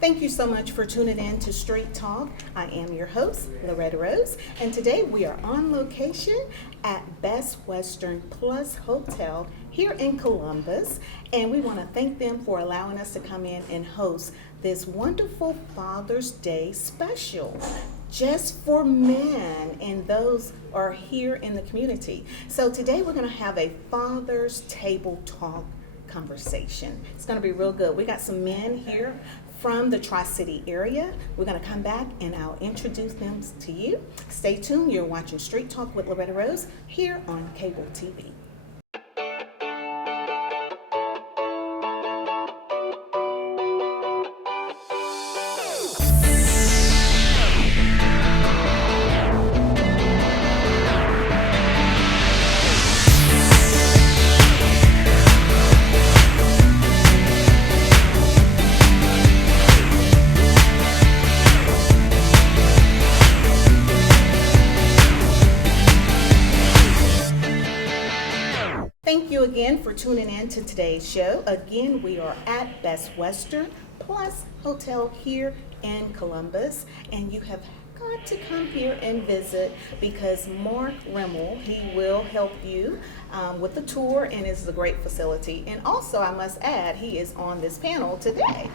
Thank you so much for tuning in to Straight Talk. I am your host, Loretta Rose, and today we are on location at Best Western Plus Hotel here in Columbus, and we want to thank them for allowing us to come in and host this wonderful Father's Day special just for men and those are here in the community. So today we're going to have a Father's Table Talk conversation. It's going to be real good. We got some men here from the Tri-City area. We're going to come back and I'll introduce them to you. Stay tuned. You're watching Street Talk with Loretta Rose here on cable TV. Thank you again for tuning in to today's show. Again, we are at Best Western Plus Hotel here in Columbus, and you have got to come here and visit because Mark Rimmel, he will help you with the tour, and it's a great facility. And also, I must add, he is on this panel today.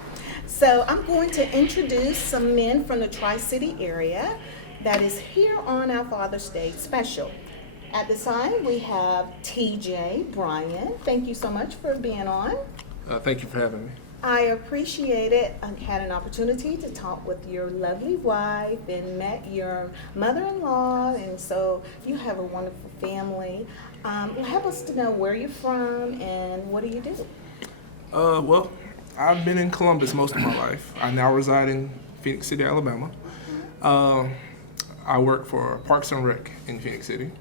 So I'm going to introduce some men from the Tri-City area that is here on our Father's Day special. At this time, we have TJ Bryan. Thank you so much for being on. Thank you for having me. I appreciate it. I had an opportunity to talk with your lovely wife and met your mother-in-law, and so you have a wonderful family. Help us to know where you're from and what do you do? Well, I've been in Columbus most of my life. I now reside in Phoenix City, Alabama. I work for Parks and Rec in Phoenix City.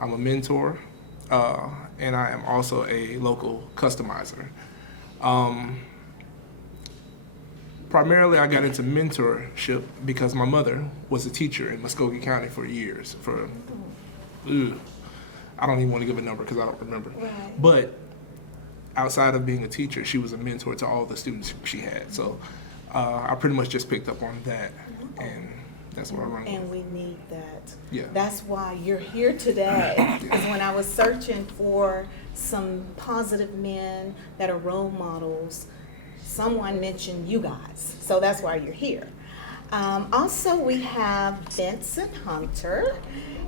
I'm a mentor, and I am also a local customizer. Primarily, I got into mentorship because my mother was a teacher in Muskogee County for years. I don't even want to give a number because I don't remember. Right. But outside of being a teacher, she was a mentor to all the students she had. So I pretty much just picked up on that, and that's what I run with. And we need that. Yeah. That's why you're here today. Because when I was searching for some positive men that are role models, someone mentioned you guys. So that's why you're here. Also, we have Vincent Hunter.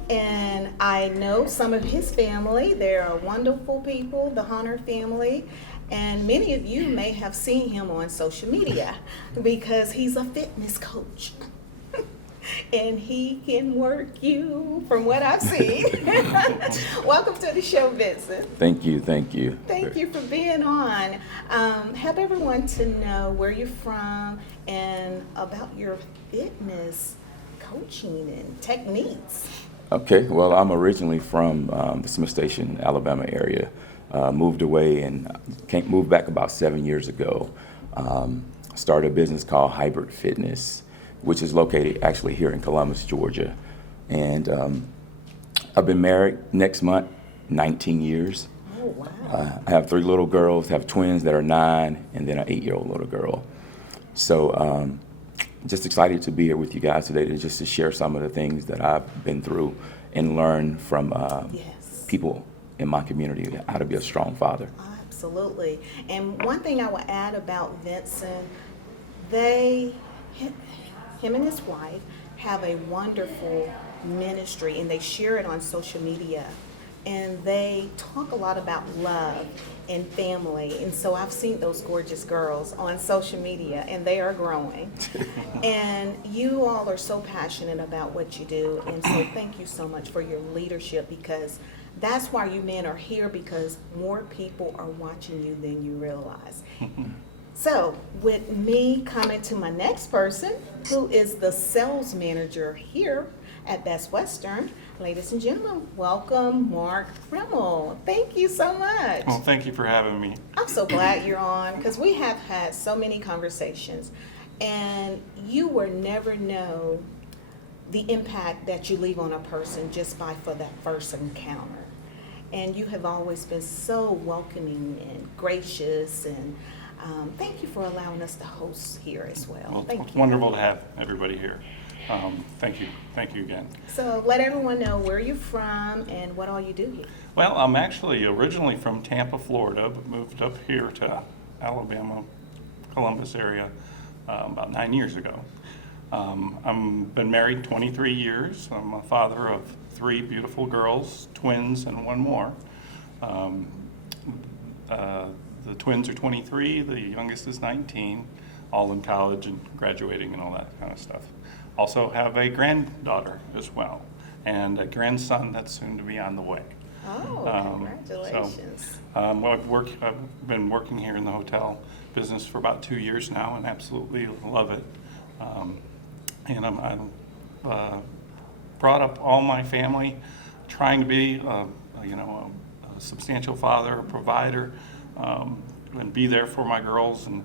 And I know some of his family. They're wonderful people, the Hunter family. And many of you may have seen him on social media because he's a fitness coach. And he can work you from what I've seen. Welcome to the show, Vincent. Thank you. Thank you For being on. Help everyone to know where you're from and about your fitness coaching and techniques. Okay, well, I'm originally from the Smith Station, Alabama area. Moved away and moved back about 7 years ago. Started a business called Hybrid Fitness, which is located actually here in Columbus, Georgia. And I've been married next month, 19 years. Oh, wow. I have 3 little girls, have twins that are 9, and then an 8-year-old little girl. So just excited to be here with you guys today to share some of the things that I've been through and learn from people in my community how to be a strong father. Absolutely. And one thing I will add about Vincent, him and his wife have a wonderful ministry, and they share it on social media. And they talk a lot about love and family. And so I've seen those gorgeous girls on social media, and they are growing. And you all are so passionate about what you do. And so thank you so much for your leadership, because that's why you men are here, because more people are watching you than you realize. So, with me coming to my next person, who is the sales manager here at Best Western, ladies and gentlemen, welcome Mark Rimmel. Thank you so much. Well, thank you for having me. I'm so glad you're on, because we have had so many conversations, and you will never know the impact that you leave on a person just for that first encounter. And you have always been so welcoming and gracious, and Thank you for allowing us to host here as well. Well, Thank it's you. wonderful to have everybody here. Thank you again. So let everyone know where you're from and what all you do here. Well, I'm actually originally from Tampa, Florida, but moved up here to Alabama, Columbus area about 9 years ago. I've been married 23 years. I'm a father of 3 beautiful girls, twins, and 1 more. The twins are 23, the youngest is 19, all in college and graduating and all that kind of stuff. Also have a granddaughter as well, and a grandson that's soon to be on the way. Oh, congratulations. I've been working here in the hotel business for about 2 years now and absolutely love it. And I'm brought up all my family trying to be, a substantial father, a provider, and be there for my girls. And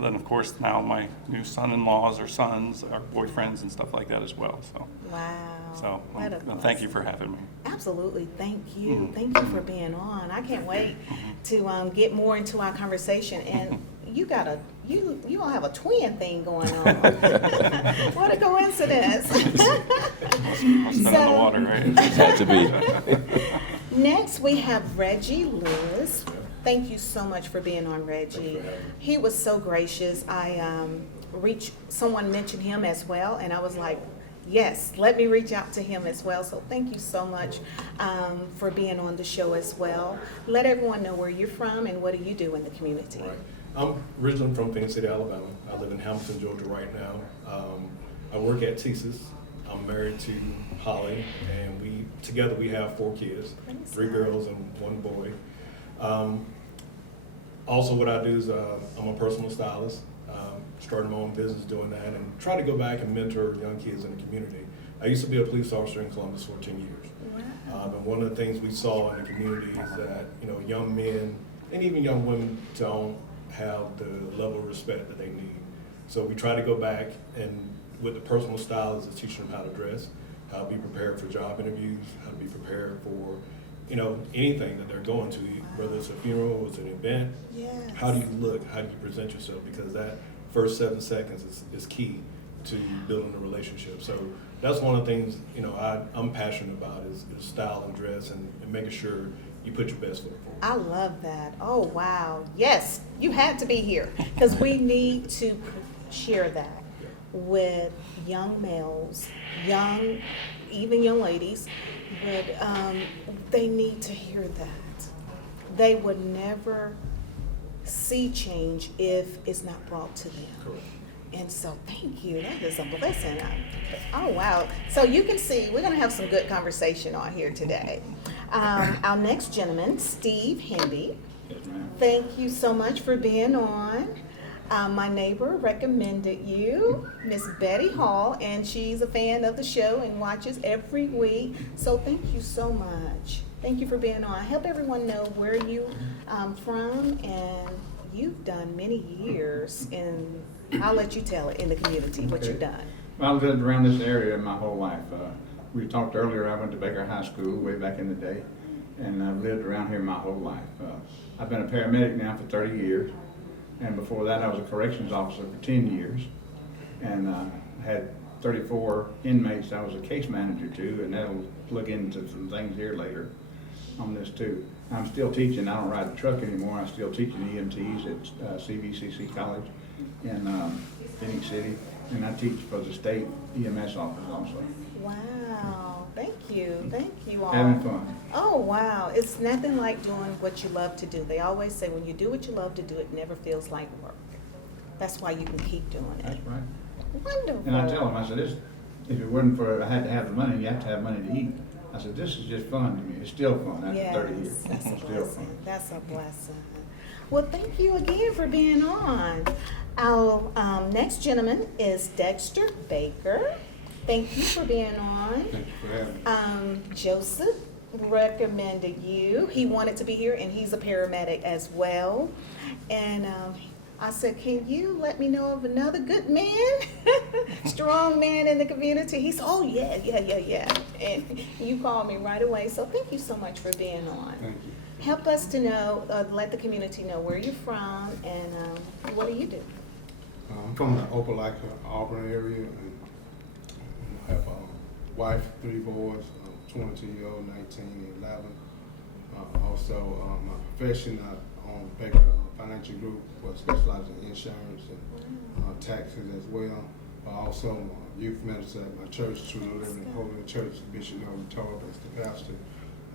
then, of course, now my new son-in-laws or sons are boyfriends and stuff like that as well. So, Wow. What a thank you for having me. Absolutely. Thank you. Thank you for being on. I can't wait to get more into our conversation. And you all have a twin thing going on. What a coincidence. Must been in the water, right? Had to be. Next, we have Reggie Lewis. Thank you so much for being on, Reggie. He was so gracious. Someone mentioned him as well, and I was like, yes, let me reach out to him as well. So thank you so much for being on the show as well. Let everyone know where you're from and what do you do in the community. Right. I'm originally from Phoenix City, Alabama. I live in Hamilton, Georgia right now. I work at TSIS. I'm married to Holly, and together we have 4 kids, 3 girls and 1 boy. Also what I do is I'm a personal stylist, starting my own business doing that, and try to go back and mentor young kids in the community. I used to be a police officer in Columbus for 10 years. Wow. And one of the things we saw in the community is that, young men and even young women don't have the level of respect that they need. So we try to go back and with the personal stylists, teach them how to dress, how to be prepared for job interviews, how to be prepared for anything that they're going to, whether it's a funeral, it's an event. Yes. How do you look? How do you present yourself? Because that first 7 seconds is key to building a relationship. So that's one of the things I'm passionate about is style and dress and making sure you put your best foot forward. I love that. Oh, wow. Yes, you had to be here because we need to share that with young males, even young ladies, but they need to hear that. They would never see change if it's not brought to them. Correct. And so thank you. That is a blessing. Oh, wow. So you can see we're going to have some good conversation on here today. Our next gentleman, Steve Hemby. Yes, ma'am. Thank you so much for being on. My neighbor recommended you, Miss Betty Hall, and she's a fan of the show and watches every week. So thank you so much. Thank you for being on. Help everyone know where you from, and you've done many years in, I'll let you tell it, in the community, what you've done. Well, I've lived around this area my whole life. We talked earlier, I went to Baker High School way back in the day, and I've lived around here my whole life. I've been a paramedic now for 30 years, and before that I was a corrections officer for 10 years, and had 34 inmates I was a case manager to, and that'll look into some things here later on this too. I'm still teaching. I don't ride the truck anymore. I'm still teaching EMTs at CVCC College in Phoenix City, and I teach for the state EMS office also. Wow. Thank you. Thank you all. Having fun. Oh, wow. It's nothing like doing what you love to do. They always say when you do what you love to do, it never feels like work. That's why you can keep doing it. That's right. Wonderful. And I tell them, I said, if it wasn't for I had to have the money, you have to have money to eat. I said, this is just fun to me. It's still fun after 30 years. That's a It's still blessing. fun. That's a blessing. Well, thank you again for being on. Our next gentleman is Dexter Baker. Thank you for being on. Thank you for having me. Joseph recommended you. He wanted to be here, and he's a paramedic as well. And I said, can you let me know of another good man, strong man in the community? He said, oh, yeah. And you called me right away. So thank you so much for being on. Thank you. help us to know, let the community know where you're from and what do you do? I'm from the Opelika, Auburn area, and I have a wife, 3 boys, 22-year-old, 19, and 11. Also, my profession, I own Baker Financial Group, where I specialize in insurance and taxes as well. Also, I'm a youth minister at my church, True Living Holy Church, Bishop Nolan Torb as the pastor.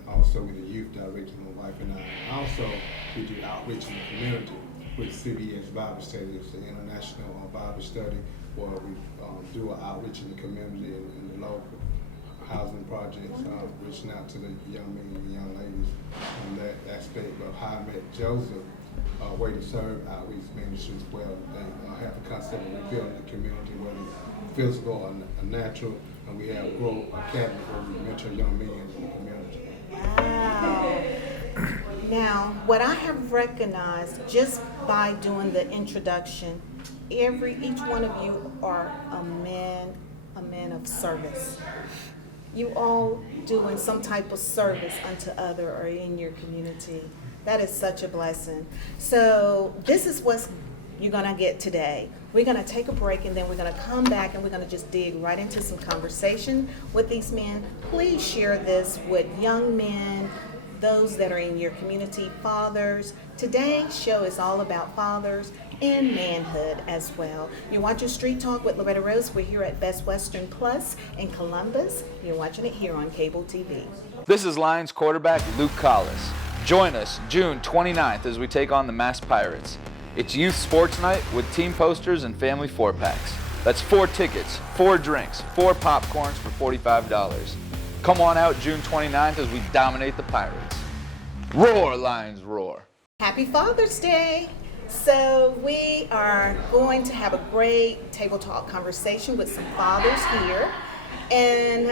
Also, with the youth director, my wife and I. Also, we do outreach in the community with CBS Bible Study. It's an international Bible study where we do an outreach in the community and the local housing projects, reaching out to the young men and young ladies on that aspect. But how I met Joseph, Way to Serve outreach ministry as well. They have a concept of rebuilding the community, whether physical or natural, and we have Grow Academy where we mentor young men in the community. Wow. Now, what I have recognized just by doing the introduction, each one of you are a man of service. You all doing some type of service unto other or in your community. That is such a blessing. So this is what you're gonna get today. We're gonna take a break and then we're gonna come back and we're gonna just dig right into some conversation with these men. Please share this with young men, those that are in your community, fathers. Today's show is all about fathers and manhood as well. You're watching Street Talk with Loretta Rose. We're here at Best Western Plus in Columbus. You're watching it here on cable TV. This is Lions quarterback Luke Collis. Join us June 29th as we take on the Mass Pirates. It's youth sports night with team posters and family 4-packs. That's 4 tickets, 4 drinks, 4 popcorns for $45. Come on out June 29th as we dominate the Pirates. Roar, Lions, roar. Happy Father's Day. So we are going to have a great table talk conversation with some fathers here. And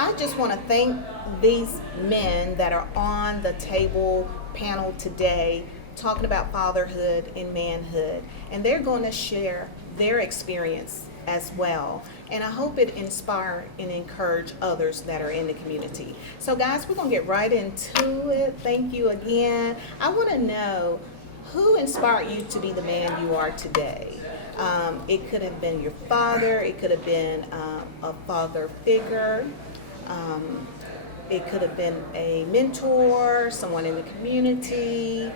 I just want to thank these men that are on the table panel today talking about fatherhood and manhood. And they're going to share their experience as well. And I hope it inspire and encourage others that are in the community. So guys, we're going to get right into it. Thank you again. I want to know who inspired you to be the man you are today. It could have been your father. It could have been a father figure. It could have been a mentor, someone in the community.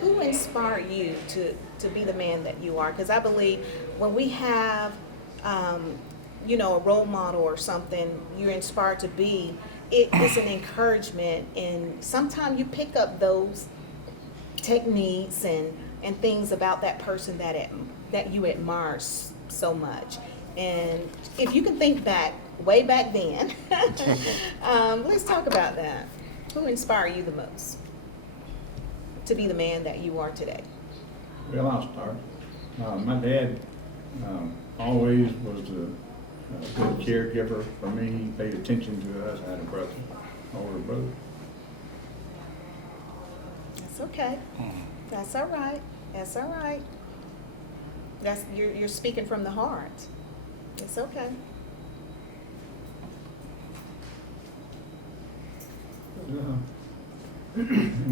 Who inspired you to be the man that you are? Because I believe when we have, a role model or something you're inspired to be, it is an encouragement. And sometimes you pick up those techniques and things about that person that you admire so much. And if you can think back, way back then, let's talk about that. Who inspired you the most to be the man that you are today? Well, I'll start. My dad always was a good caregiver for me. He paid attention to us. I had a brother, older brother. That's okay. That's all right. That's all right. You're speaking from the heart. It's okay.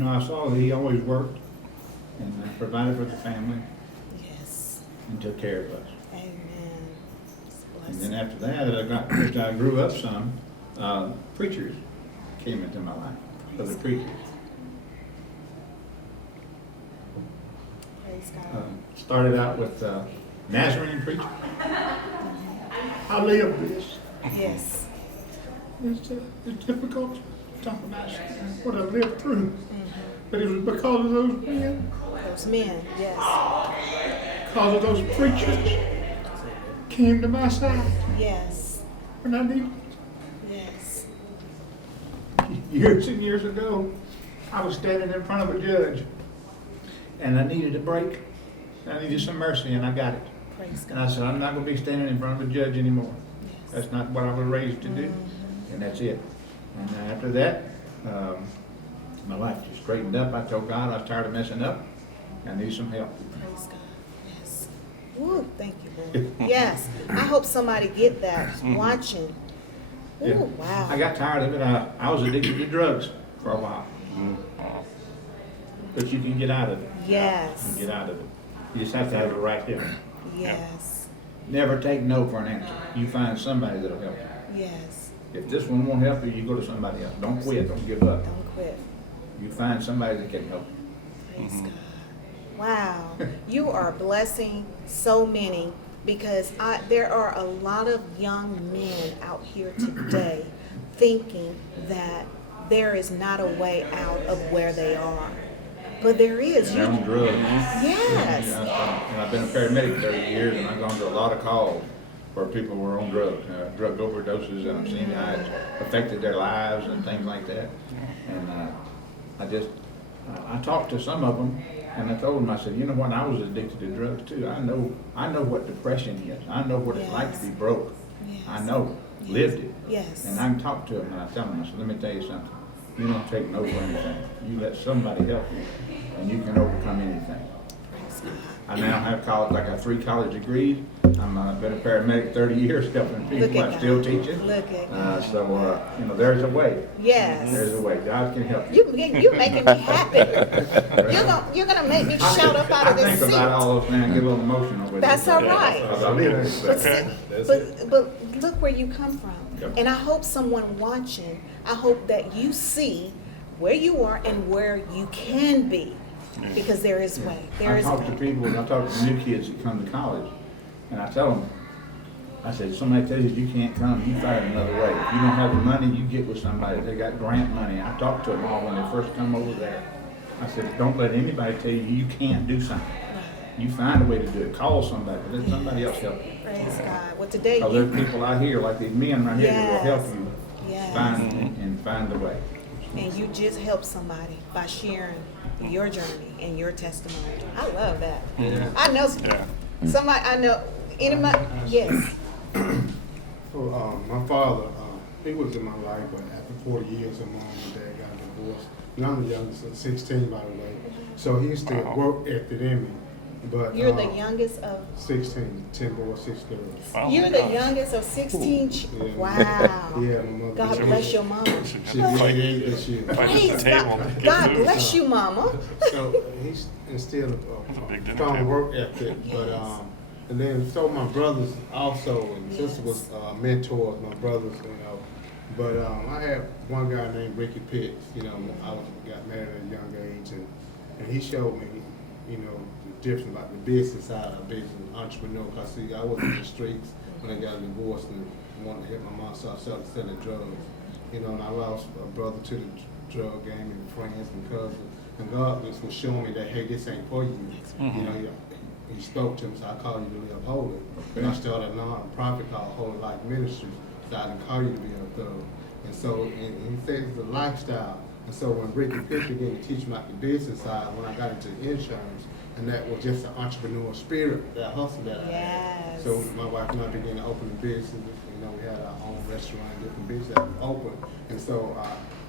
I saw that he always worked and provided for the family Yes. and took care of us. Amen. It's a And then blessing. after that, as I grew up some, preachers came into my life, other preachers. Praise God. Started out with Nazarene preacher. I lived this. Yes. It's difficult to talk about what I lived through, but it was because of those men, Those men. Yes. because of those preachers came to my side Yes. when I needed Yes. it. Years and years ago, I was standing in front of a judge, and I needed a break. I needed some mercy, and I got it. Praise And I God. said, I'm not going to be standing in front of a judge anymore. Yes. That's not what I was raised to do, and that's it. And after that, my life just straightened up. I told God I was tired of messing up. I need some help. Praise God. Yes. Woo, thank you, Lord. Yes. I hope somebody get that watching. Ooh, Yeah. wow. I got tired of it. I was addicted to drugs for a while. But you can get out of it. Yes. You can get out of it. You just have to have the right help. Yes. Never take no for an answer. You find somebody that'll help you. Yes. If this one won't help you, you go to somebody else. Don't quit, don't give up. Don't quit. You find somebody that can help you. Praise God. Wow. You are blessing so many because there are a lot of young men out here today thinking that there is not a way out of where they are. But there is. And they're on drugs. Yes. And I've been a paramedic 30 years, and I've gone to a lot of calls where people were on drugs, drug overdoses, and I've seen how it affected their lives and things like that. And I talked to some of them, and I told them, I said, you know what, I was addicted to drugs too. I know what depression is. I know what it's like to be broke. Yes. I know, lived it. Yes. And I can talk to them, and I tell them, I said, let me tell you something. You don't take no for anything. You let somebody help you, and you can overcome anything. I now have college. I got 3 college degrees. I've been a paramedic 30 years, helping Look people. at I'm still God. teaching. Look at God. So you know, there's a way. Yes. There's a way. God can help you. You're making me happy. You're gonna make me shout up out of I this think seat. about all those things. I get a little emotional with it. That's all right. I live it. But, see, but look where you come from. Yep. And I hope someone watching, I hope that you see where you are and where you can be. Because there is way. There I is a talk to way. people, and I talk to new kids that come to college, and I tell them, I said, somebody tells you you can't come, you find another way. If you don't have the money, you get with somebody. They got grant money. I talk to them all when they first come over there. I said, don't let anybody tell you you can't do something. You find a way to do it. Call somebody, but let somebody else help you. Praise God. Well, today Because there's people out here, like these men right here, that will help you Yes. find the way. and you just help somebody by sharing your journey and your testimony. I love that. I know somebody. I know anybody. Yes. So, my father, he was in my life, but after 40 years, my mom and dad got divorced. And I'm the youngest of 16, by the way. So he still work ethic in me. But You're the youngest of. 16, 10 boys, 6 girls. Oh, You're my the gosh. youngest of 16. Yeah. Wow. Yeah, my mother. God bless your mama. She's 88 this year. Fight at Praise the table. God. to get God food. bless you, mama. So he's instilled That's a big a dinner strong table. work ethic, but and then so my brothers also and sisters was mentors, my brothers, you know. But I had one guy named Ricky Pitts, you know. Got married at a young age, and he showed me, you know, the difference about the business side of business, entrepreneur. Cause see, I was in the streets when I got divorced and wanted to hit my mom, so I started selling drugs, you know. And I lost a brother to the drug game and friends and cousins. And God was showing me that, hey, this ain't for you. You know, he spoke to him, so I called you to live holy. And I started a non-profit called Holy Life Ministries, so I didn't call you to be a thug. And so, and he said it's a lifestyle. And so when Ricky Pitts began to teach me about the business side, when I got into insurance, and that was just an entrepreneurial spirit, that hustle that I had. Yes. So my wife and I began to open the business. You know, we had our own restaurant, different businesses that we opened. And so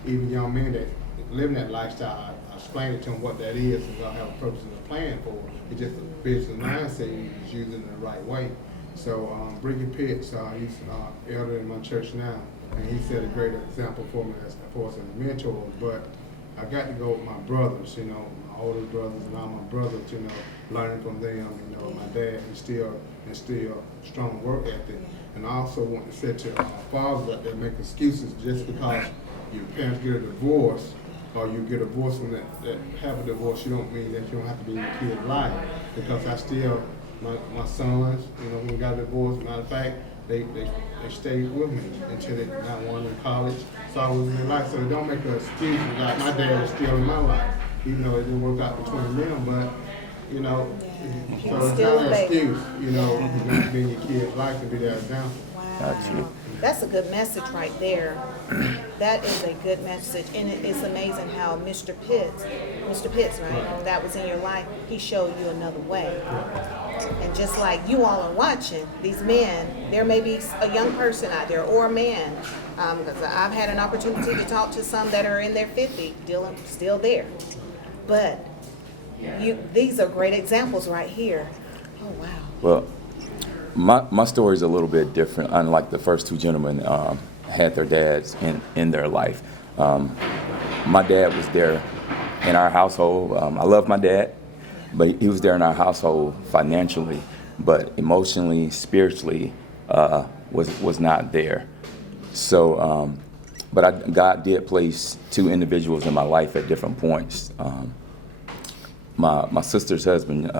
even young men that living that lifestyle, I explained it to them what that is, and I have a purpose and a plan for it. It's just a business mindset, you just use it in the right way. So Ricky Pitts, he's elder in my church now, and he set a great example for me as far as a mentor. But I got to go with my brothers, you know, my older brothers and all my brothers, you know, learning from them. You know, my dad instilled strong work ethic, and I also want to say to fathers out there make excuses just because your parents get a divorce or you get a divorce from that have a divorce. You don't mean that you don't have to be in your kid's life, because I still my sons, you know, when we got divorced. Matter of fact, they stayed with me until they got one in college. So I was in their life. So don't make an excuse. Like my dad was still in my life, even though it didn't work out between them. But you know, He so was it's still not a an baby. excuse. You know, you got to be in your kid's life and be that example. Got you. That's a good message right there. That is a good message. And it's amazing how Mr. Pitts, right, that was in your life, he showed you another way. And just like you all are watching, these men, there may be a young person out there or a man, because I've had an opportunity to talk to some that are in their 50s, still there. But these are great examples right here. Oh, wow. Well, my story is a little bit different. Unlike the first two gentlemen had their dads in their life. my dad was there in our household. I love my dad, but he was there in our household financially, but emotionally, spiritually, was not there. So, but God did place two individuals in my life at different points. My sister's husband,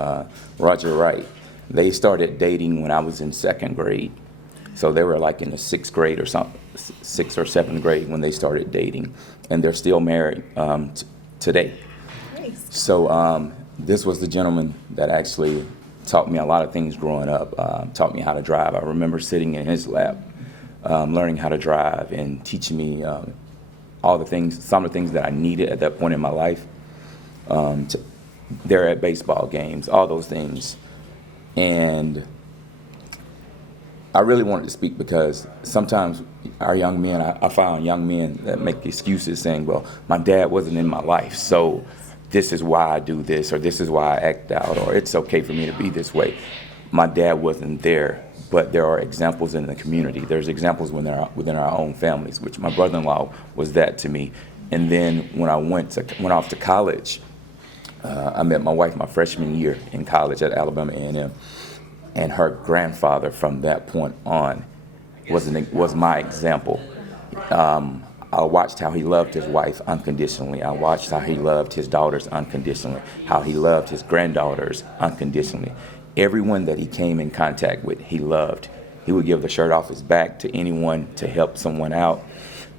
Roger Wright, they started dating when I was in second grade. So they were like in the sixth grade or something, sixth or seventh grade when they started dating, and they're still married today. Nice. So this was the gentleman that actually taught me a lot of things growing up, taught me how to drive. I remember sitting in his lap, learning how to drive and teaching me all the things, some of the things that I needed at that point in my life. They're at baseball games, all those things. And I really wanted to speak because sometimes our young men, I found young men that make excuses saying, well, my dad wasn't in my life, so this is why I do this, or this is why I act out, or it's okay for me to be this way. My dad wasn't there, but there are examples in the community. There's examples within our own families, which my brother-in-law was that to me. And then when I went off to college, I met my wife my freshman year in college at Alabama A&M, and her grandfather from that point on was my example. I watched how he loved his wife unconditionally. I watched how he loved his daughters unconditionally, how he loved his granddaughters unconditionally. Everyone that he came in contact with, he loved. He would give the shirt off his back to anyone to help someone out.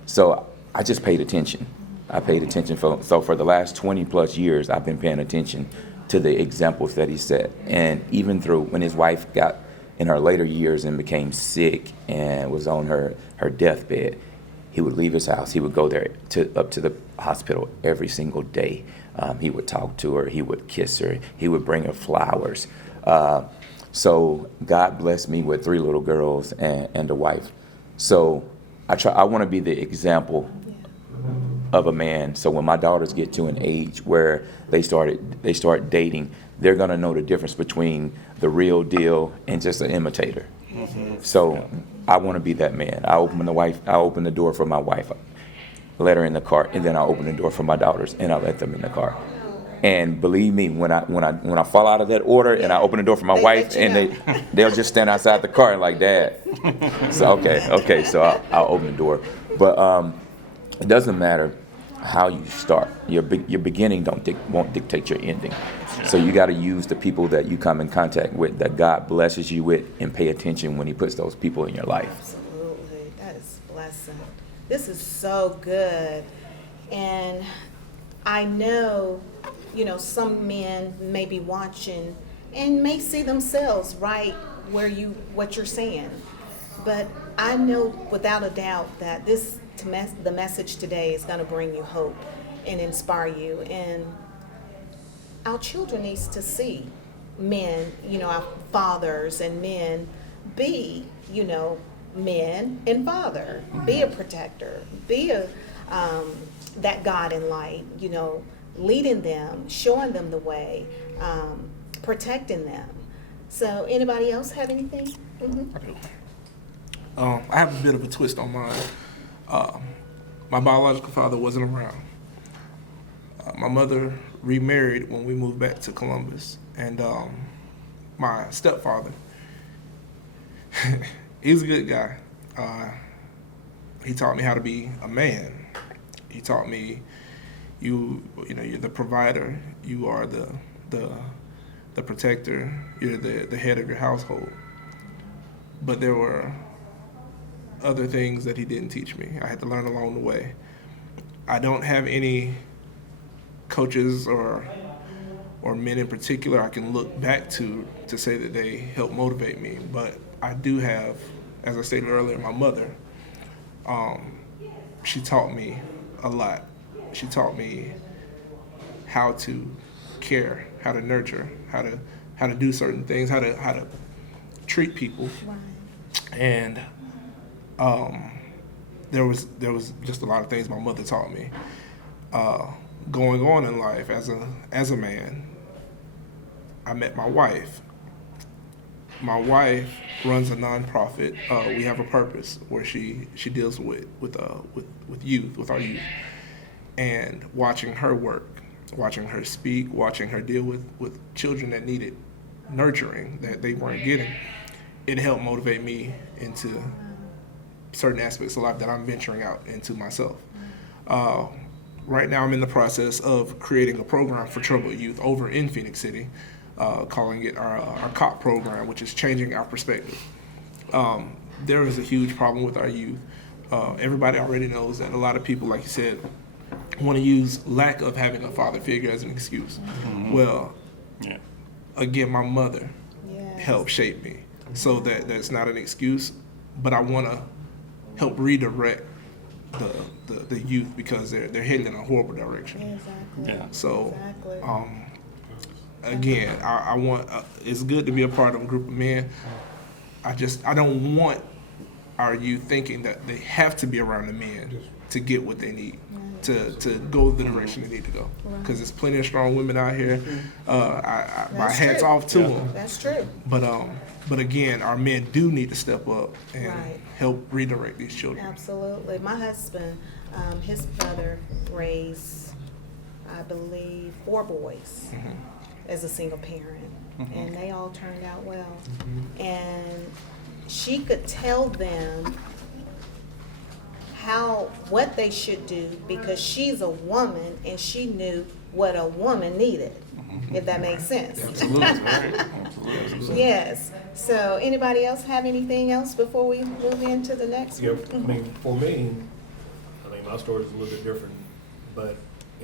So I just paid attention. I paid attention. So for the last 20 plus years, I've been paying attention to the examples that he set. And even through when his wife got in her later years and became sick and was on her deathbed, he would leave his house. He would go there up to the hospital every single day. He would talk to her. He would kiss her. He would bring her flowers. So God blessed me with 3 little girls and a wife. So I want to be the example of a man. So when my daughters get to an age where they start dating, they're gonna know the difference between the real deal and just an imitator. Mm-hmm. So I want to be that man. I open the door for my wife, let her in the car, and then I open the door for my daughters and I let them in the car. And believe me, when I fall out of that order and I open the door for my wife, and they'll just stand outside the car and like, Dad. So okay, so I'll open the door. But it doesn't matter how you start. Your beginning won't dictate your ending. So you got to use the people that you come in contact with, that God blesses you with, and pay attention when He puts those people in your life. Absolutely, that is a blessing. This is so good, and I know, some men may be watching and may see themselves right what you're saying, but I know without a doubt that the message today is going to bring you hope and inspire you. And our children needs to see men, our fathers and men be, men and father, be a protector, be that God in light, leading them, showing them the way, protecting them. So anybody else have anything? Mm-hmm. I have a bit of a twist on mine. My biological father wasn't around. My mother remarried when we moved back to Columbus, and my stepfather, he was a good guy. He taught me how to be a man. He taught me, you're the provider. You are the protector. You're the head of your household. But there were other things that he didn't teach me. I had to learn along the way. I don't have any coaches or men in particular I can look back to say that they helped motivate me, but I do have, as I stated earlier, my mother. She taught me a lot. She taught me how to care, how to nurture, how to do certain things, how to treat people. And there was just a lot of things my mother taught me. Going on in life as a man, I met my wife. My wife runs a nonprofit. We have a purpose where she deals with youth, with our youth, and watching her work, watching her speak, watching her deal with children that needed nurturing that they weren't getting, it helped motivate me into certain aspects of life that I'm venturing out into myself. Right now I'm in the process of creating a program for troubled youth over in Phoenix City, calling it our COP program, which is changing our perspective. There is a huge problem with our youth. Everybody already knows that a lot of people, like you said, want to use lack of having a father figure as an excuse. Well, Yeah. again, my mother Yes. helped shape me, so that's not an excuse, but I want to help redirect the youth because they're heading in a horrible direction. Exactly. Yeah. So, Exactly. again, I want it's good to be a part of a group of men. I don't want our youth thinking that they have to be around the men to get what they need, to go the direction they need to go. Because there's plenty of strong women out here. My That's hats true. off to them. That's true. But again, our men do need to step up and Right. help redirect these children. Absolutely. My husband, his brother raised, I believe, 4 boys as a single parent, and they all turned out well. And she could tell them what they should do because she's a woman and she knew what a woman needed, if that makes sense. Absolutely. Yes. So anybody else have anything else before we move into the next Yeah, one? I mean, for me, my story is a little bit different, but,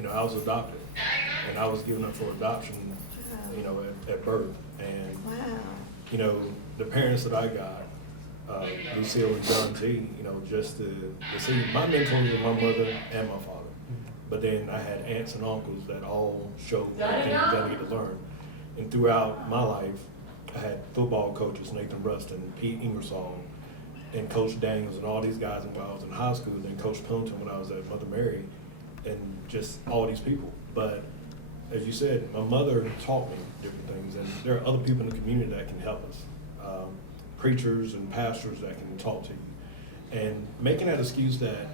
I was adopted, and I was given up for adoption, at birth, and, Wow. the parents that I got, Lucille and John T, just to see, my mentors were my mother and my father, but then I had aunts and uncles that all showed me things I need to learn, and throughout my life, I had football coaches, Nathan Rustin, Pete Ingersoll, and Coach Daniels, and all these guys when I was in high school, then Coach Pilton when I was at Mother Mary, and just all these people. But as you said, my mother taught me different things, and there are other people in the community that can help us. Preachers and pastors that can talk to you. And making that excuse that,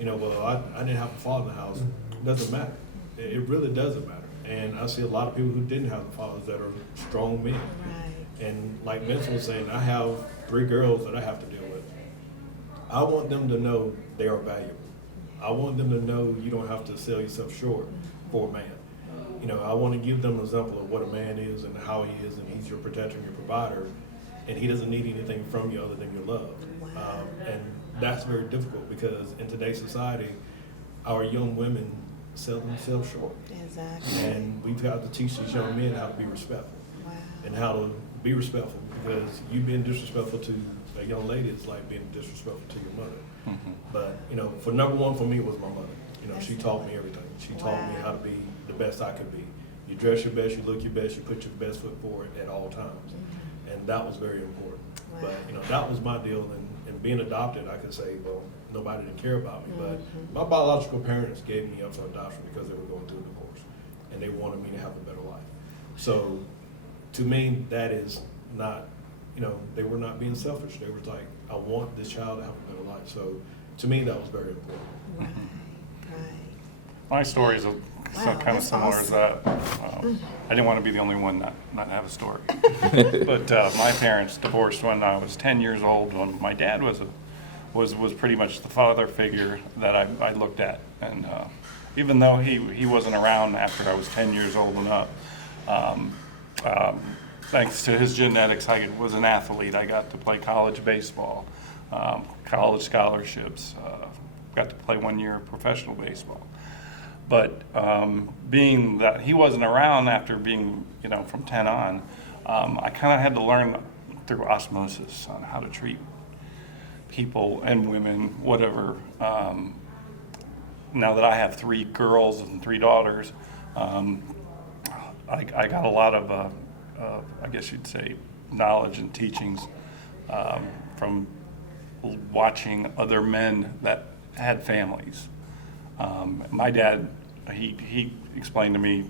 I didn't have a father in the house, doesn't matter. It really doesn't matter. And I see a lot of people who didn't have fathers that are strong men. Right. And like Vincent was saying, I have 3 girls that I have to deal with. I want them to know they are valuable. I want them to know you don't have to sell yourself short for a man. I want to give them an example of what a man is and how he is, and he's your protector and your provider, and he doesn't need anything from you other than your love. Wow. And that's very difficult because in today's society, our young women sell themselves short. Exactly. And we've got to teach these young men how to be respectful. Wow. And how to be respectful, because you being disrespectful to a young lady is like being disrespectful to your mother. But, for number one for me was my mother. She taught me everything. She taught me how to be the best I could be. You dress your best, you look your best, you put your best foot forward at all times. And that was very important. Wow. But, that was my deal. And being adopted, I could say, well, nobody didn't care about me. But my biological parents gave me up for adoption because they were going through a divorce. And they wanted me to have a better life. So, to me, that is not, they were not being selfish. They were like, I want this child to have a better life. So, to me, that was very important. Right. Right. My story is kind of that's similar awesome. as that. I didn't want to be the only one not have a story. But my parents divorced when I was 10 years old. When my dad was pretty much the father figure that I looked at, and even though he wasn't around after I was 10 years old and up, thanks to his genetics, I was an athlete. I got to play college baseball, college scholarships. Got to play 1 year of professional baseball. But being that he wasn't around after being, from 10 on, I kind of had to learn through osmosis on how to treat people and women, whatever. Now that I have 3 girls and 3 daughters, I got a lot of, I guess you'd say, knowledge and teachings from watching other men that had families. My dad, he explained to me,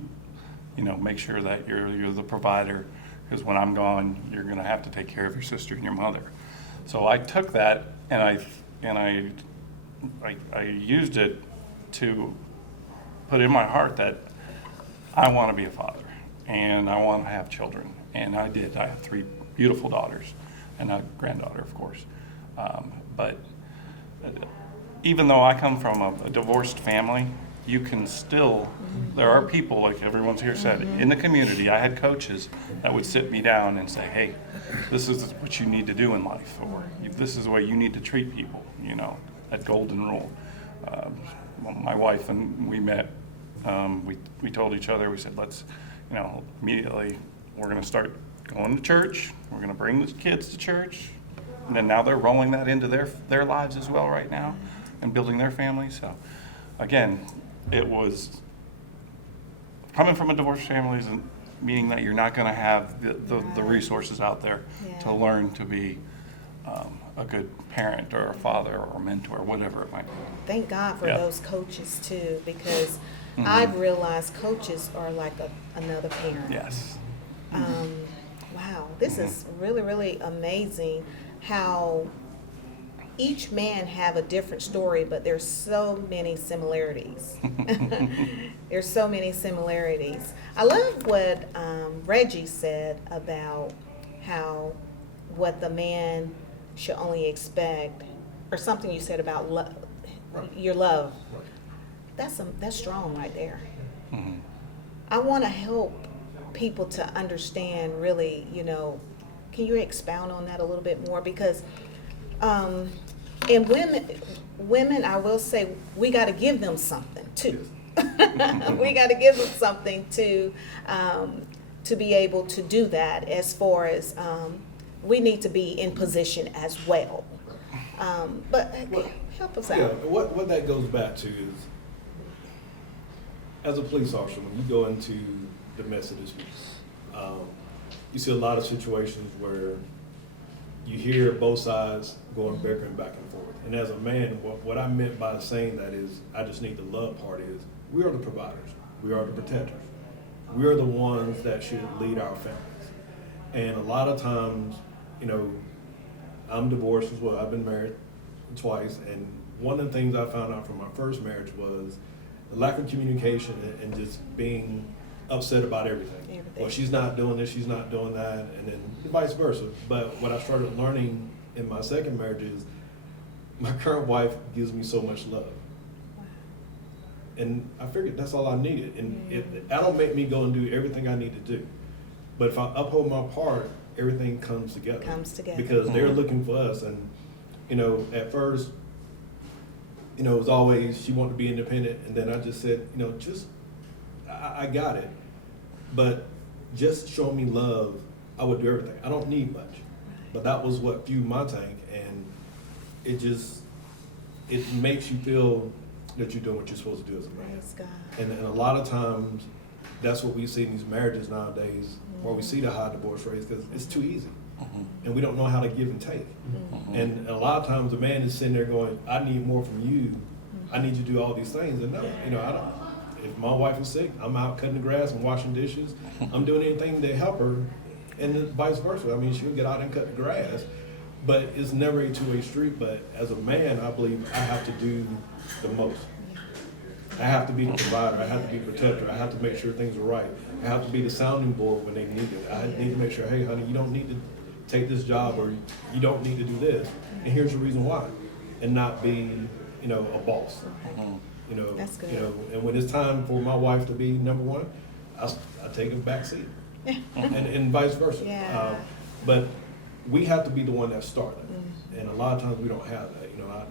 make sure that you're the provider, because when I'm gone, you're going to have to take care of your sister and your mother. So I took that and I used it to put in my heart that I want to be a father and I want to have children. And I did. I have 3 beautiful daughters and a granddaughter, of course. But even though I come from a divorced family, you can still, there are people, like everyone's here said, in the community. I had coaches that would sit me down and say, hey, this is what you need to do in life, or this is the way you need to treat people, you know, that golden rule. My wife and we met, we told each other, we said, let's, you know, immediately we're going to start going to church. We're going to bring the kids to church. And then now they're rolling that into their lives as well right now and building their families. So again, it was coming from a divorced family, meaning that you're not going to have the resources out there to learn to be a good parent or a father or mentor, whatever it might be. Thank God for those coaches too, because I've realized coaches are like another parent. Yes. Wow, this is really, really amazing how each man have a different story, but there's so many similarities. There's so many similarities. I love what Reggie said about how what the man should only expect, or something you said about your love. That's strong right there. I want to help people to understand really, you know, can you expound on that a little bit more? Because and women, I will say, we got to give them something too. We got to give them something to be able to do that. As far as we need to be in position as well. But help us out. Yeah, what that goes back to is, as a police officer, when you go into domestic disputes, you see a lot of situations where you hear both sides going bickering back and forth. And as a man, what I meant by saying that is, I just need the love part is, we are the providers. We are the protectors. We are the ones that should lead our families. And a lot of times, you know, I'm divorced as well. I've been married twice. And one of the things I found out from my first marriage was the lack of communication and just being upset about everything. Well, she's not doing this, she's not doing that, and then vice versa. But what I started learning in my second marriage is my current wife gives me so much love. And I figured that's all I needed. And that don't make me go and do everything I need to do. But if I uphold my part, everything comes together. Because they're looking for us. And, you know, at first, you know, it was always, she wanted to be independent. And then I just said, you know, I got it. But just show me love, I would do everything. I don't need much. But that was what fueled my tank. And it makes you feel that you're doing what you're supposed to do as a man. Praise God. And a lot of times, that's what we see in these marriages nowadays, where we see the high divorce rates, because it's too easy. And we don't know how to give and take. And a lot of times, the man is sitting there going, I need more from you. I need you to do all these things. And no, you know, I don't. If my wife is sick, I'm out cutting the grass and washing dishes. I'm doing anything to help her, and then vice versa. I mean, she'll get out and cut the grass, but it's never a two-way street. But as a man, I believe I have to do the most. I have to be the provider. I have to be the protector. I have to make sure things are right. I have to be the sounding board when they need it. I need to make sure, hey, honey, you don't need to take this job, or you don't need to do this. And here's the reason why. And not be, you know, a boss. You know, That's good. You know, and when it's time for my wife to be number one, I take a back seat, and vice versa. Yeah. But we have to be the one that started, and a lot of times we don't have that. You know,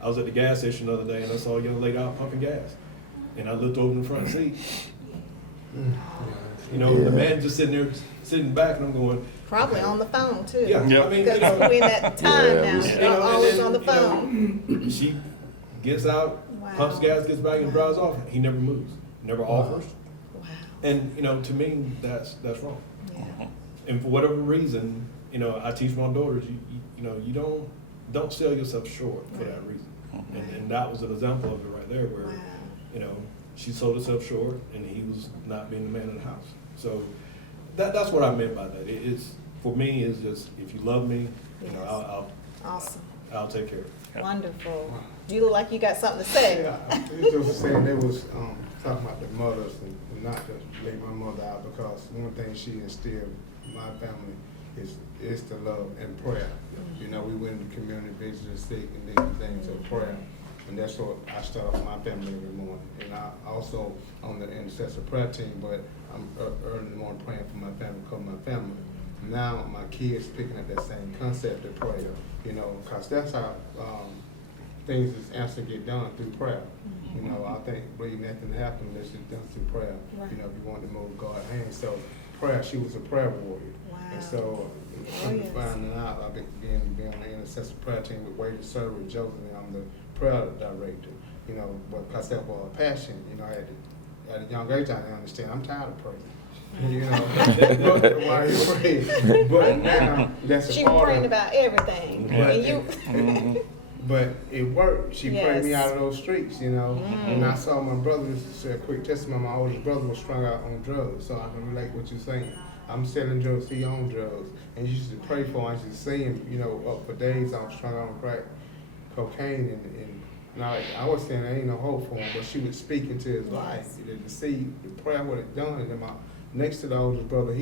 I was at the gas station the other day, and I saw a young lady out pumping gas, and I looked over in the front seat. You know, the man just sitting back, and I'm going. Probably on the phone too. Yeah, Yep. I mean, Because you know, we're in that time now. we- you know, and Always then, on the you know, phone. she gets out, Wow. pumps gas, gets back, and drives off. He never moves, never offers. Wow. And, you know, to me, that's wrong. Yeah. And for whatever reason, you know, I teach my daughters, you know, you don't sell yourself short for that reason. And that was an example of it right there, where, Wow. you know, she sold herself short, and he was not being the man of the house. So that's what I meant by that. It's for me, is just, if you love me, you know, Yes. I'll Awesome. I'll take care of it. Wonderful. You look like you got something to say. Yeah, it was saying they was talking about the mothers and not to leave my mother out, because one thing she instilled in my family is the love and prayer. You know, we went to community visiting sick and different things of prayer. And that's what I start off my family every morning. And I also on the intercessor prayer team, but I'm early in the morning praying for my family, because my family. Now my kids picking up that same concept of prayer, you know, because that's how things is answered get done through prayer. You know, I believe nothing happened unless it's done through prayer. Right. You know, if you want to move God's hand. So prayer, she was a prayer warrior. Wow. And so Yes. finding out, I've being on the intercessor prayer team with Wade Surrey with Joseph, and I'm the prayer director. You know, but because that was a passion, you know, at a young age I didn't understand. I'm tired of praying. You know, but while you pray, but now that's a She part was praying of, about everything. But And you, but it worked. She prayed me Yes. out of those streets, you know. And I saw my brother, this is a quick testimony, my oldest brother was strung out on drugs, so I can relate what you're saying. I'm selling drugs, he on drugs. And you used to pray for him, I used to see him, you know, up for days, I was strung out on crack, cocaine, and I was saying there ain't no hope for him, but she was speaking to his life. To see the prayer, what it done, and then my next to the oldest brother,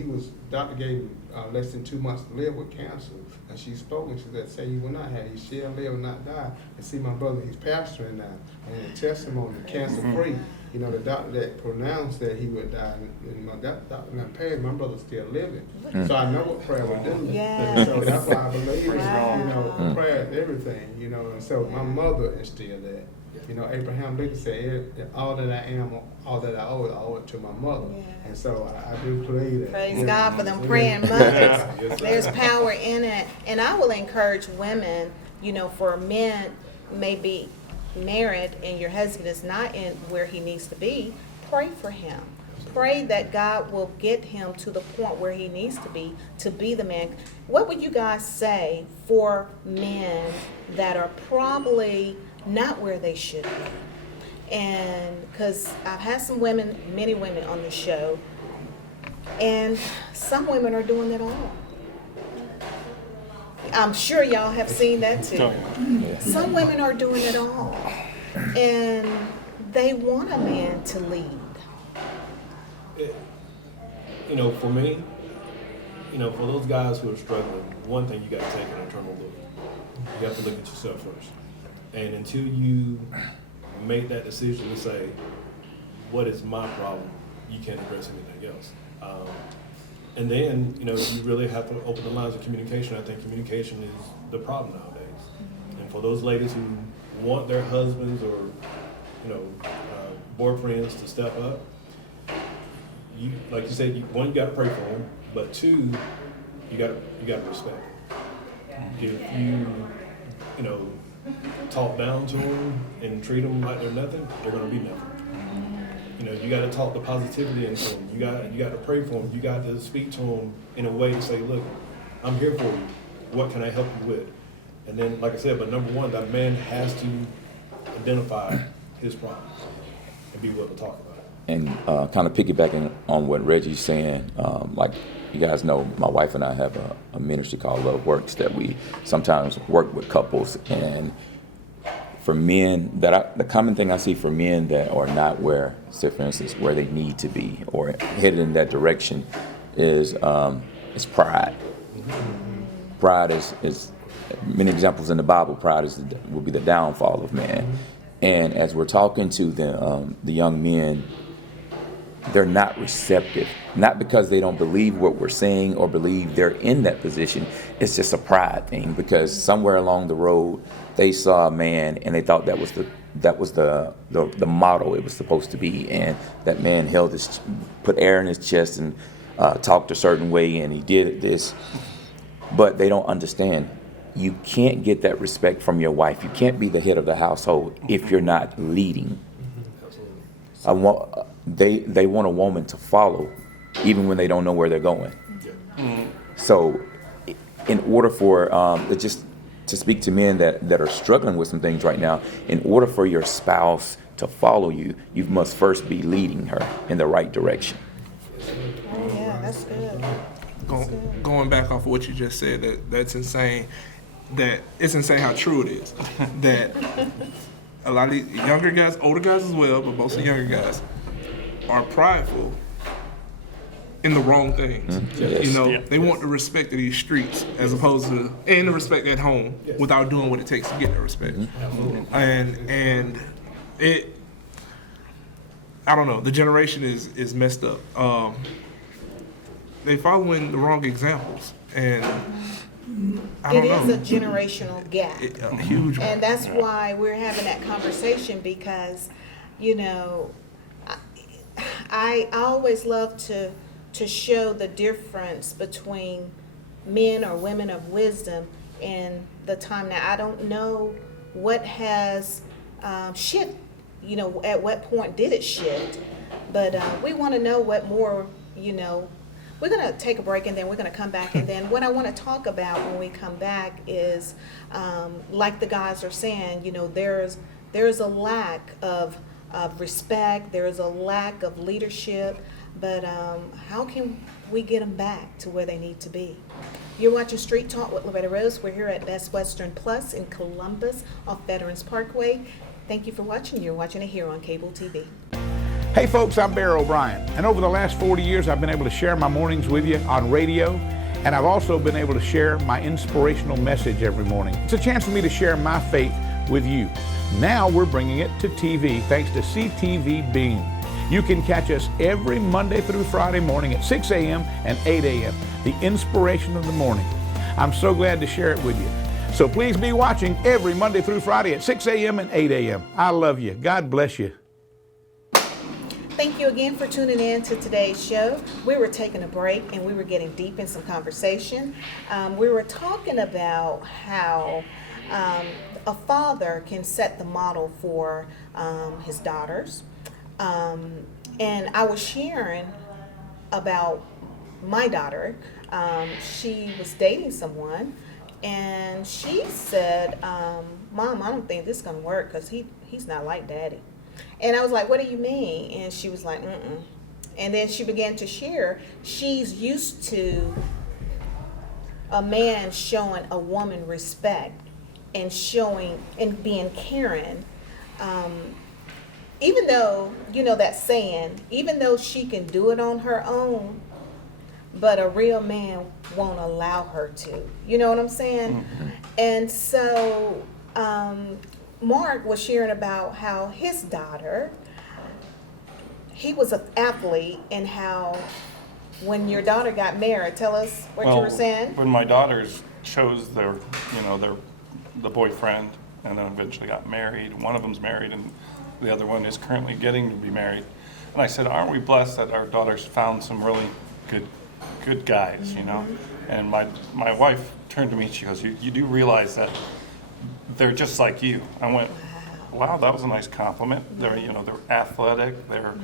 doctor gave him less than 2 months to live with cancer. And she spoke and she said, say you will not have, he shall live and not die. And see my brother, he's pastoring now. And the testimony, cancer free. You know, the doctor that pronounced that he would die, and that doctor not paid, my brother's still living. So I know what prayer would do. Yeah. And so that's why I believe it. Wow. You know, prayer is everything, you know. And so my mother instilled that. You know, Abraham Lincoln said, all that I am, all that I owe it to my mother. Yeah. And so I do believe that. praise you know. God for them Yeah. praying mothers. Yes, sir. There's power in it. And I will encourage women, you know, for men maybe married and your husband is not in where he needs to be, pray for him. Pray that God will get him to the point where he needs to be the man. What would you guys say for men that are probably not where they should be? And because I've had many women on the show, and some women are doing it all. I'm sure y'all have seen that too. Some women are doing it all, and they want a man to lead. You know, for me, you know, for those guys who are struggling, one thing you got to take an internal look. You have to look at yourself first. And until you make that decision to say, what is my problem, you can't address anything else. And then, you know, you really have to open the lines of communication. I think communication is the problem nowadays. And for those ladies who want their husbands or, you know, boyfriends to step up, you, like you said, one, you got to pray for them, but two, you got to respect them. If you know, talk down to them and treat them like they're nothing, they're going to be nothing. You know, you got to talk the positivity into them. You got to pray for them. You got to speak to them in a way to say, look, I'm here for you. What can I help you with? And then, like I said, but number one, that man has to identify his problem and be willing to talk about it. And kind of piggybacking on what Reggie's saying, like you guys know, my wife and I have a ministry called Love Works that we sometimes work with couples. And for men, the common thing I see for men that are not where, say for instance, where they need to be or headed in that direction is pride. Pride is many examples in the Bible. Pride will be the downfall of man. And as we're talking to the young men, they're not receptive, not because they don't believe what we're saying or believe they're in that position. It's just a pride thing, because somewhere along the road they saw a man and they thought that was the model it was supposed to be, and that man put air in his chest and talked a certain way, and he did this. But they don't understand. You can't get that respect from your wife. You can't be the head of the household if you're not leading. They want a woman to follow, even when they don't know where they're going. So, in order for just to speak to men that are struggling with some things right now, in order for your spouse to follow you, you must first be leading her in the right direction. Oh yeah, that's good. Going back off of what you just said, that's insane. that it's insane how true it is. That a lot of these younger guys, older guys as well, but mostly younger guys, are prideful in the wrong things. Yes. You know, Yeah. they want the respect of these streets as opposed to, and the respect at home without doing what it takes to get the respect. And it, I don't know, the generation is messed up. They following the wrong examples, and I don't It know. is a generational gap. A huge one. And that's why we're having that conversation because, you know, I always love to show the difference between men or women of wisdom in the time now. I don't know what has shifted, you know, at what point did it shift, but we want to know what more, you know. We're going to take a break and then we're going to come back, and then what I want to talk about when we come back is, like the guys are saying, you know, there's a lack of respect, there's a lack of leadership, but how can we get them back to where they need to be? You're watching Street Talk with Loretta Rose. We're here at Best Western Plus in Columbus off Veterans Parkway. Thank you for watching. You're watching it here on cable TV. Hey folks, I'm Bear O'Brien, and over the last 40 years I've been able to share my mornings with you on radio, and I've also been able to share my inspirational message every morning. It's a chance for me to share my faith with you. Now we're bringing it to TV thanks to CTVBEAM. You can catch us every Monday through Friday morning at 6 a.m. and 8 a.m., the inspiration of the morning. I'm so glad to share it with you. So please be watching every Monday through Friday at 6 a.m. and 8 a.m. I love you. God bless you. Thank you again for tuning in to today's show. We were taking a break and we were getting deep in some conversation. We were talking about how a father can set the model for his daughters. And I was sharing about my daughter. She was dating someone and she said, Mom, I don't think this is going to work because he's not like Daddy. And I was like, what do you mean? And she was like, mm-mm. And then she began to share, she's used to a man showing a woman respect and showing and being caring. Even though, you know that saying, even though she can do it on her own, but a real man won't allow her to. You know what I'm saying? Mm-hmm. And so, Mark was sharing about how his daughter, he was an athlete, and how when your daughter got married, tell us what you were saying. When my daughters chose the boyfriend, and then eventually got married. One of them's married, and the other one is currently getting to be married. And I said, aren't we blessed that our daughters found some really good guys, you know? And my wife turned to me and she goes, you do realize that they're just like you. I went, wow, that was a nice compliment. They're athletic, they're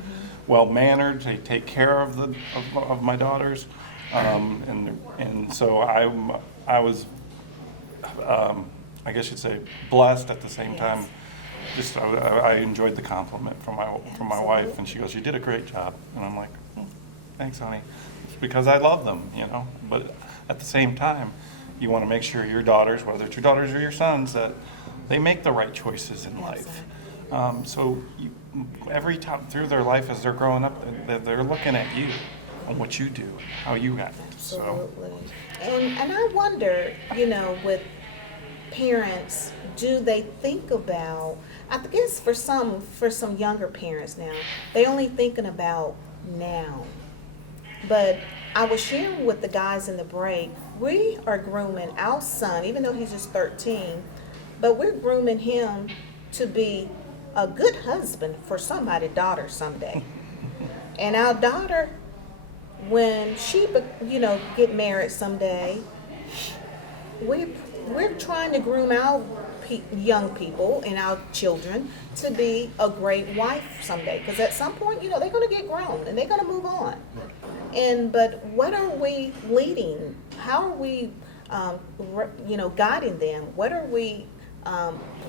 well-mannered, they take care of my daughters. And so I was, I guess you'd say, blessed at the same time. Just I enjoyed the compliment from my wife, and she goes, you did a great job. And I'm like, thanks, honey. It's because I love them, you know. But at the same time, you want to make sure your daughters, whether it's your daughters or your sons, that they make the right choices in life. So every time through their life as they're growing up, they're looking at you and what you do, how you act. Absolutely. And I wonder, you know, with parents, do they think about, I guess for some younger parents now, they only thinking about now. But I was sharing with the guys in the break, we are grooming our son, even though he's just 13, but we're grooming him to be a good husband for somebody's daughter someday. And our daughter, when she, get married someday, we're trying to groom our young people and our children to be a great wife someday. Because at some point, they're going to get grown and they're going to move on. But what are we leading? How are we, guiding them? What are we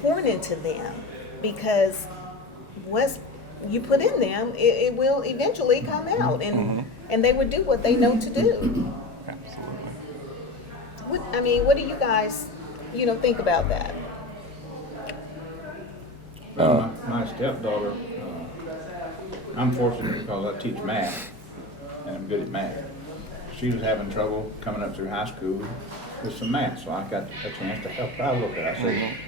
pouring into them? Because what you put in them, it will eventually come out, and they would do what they know to do. Absolutely. What do you guys think about that? Well, my stepdaughter, I'm fortunate because I teach math, and I'm good at math. She was having trouble coming up through high school with some math, so I got a chance to help her out a little bit.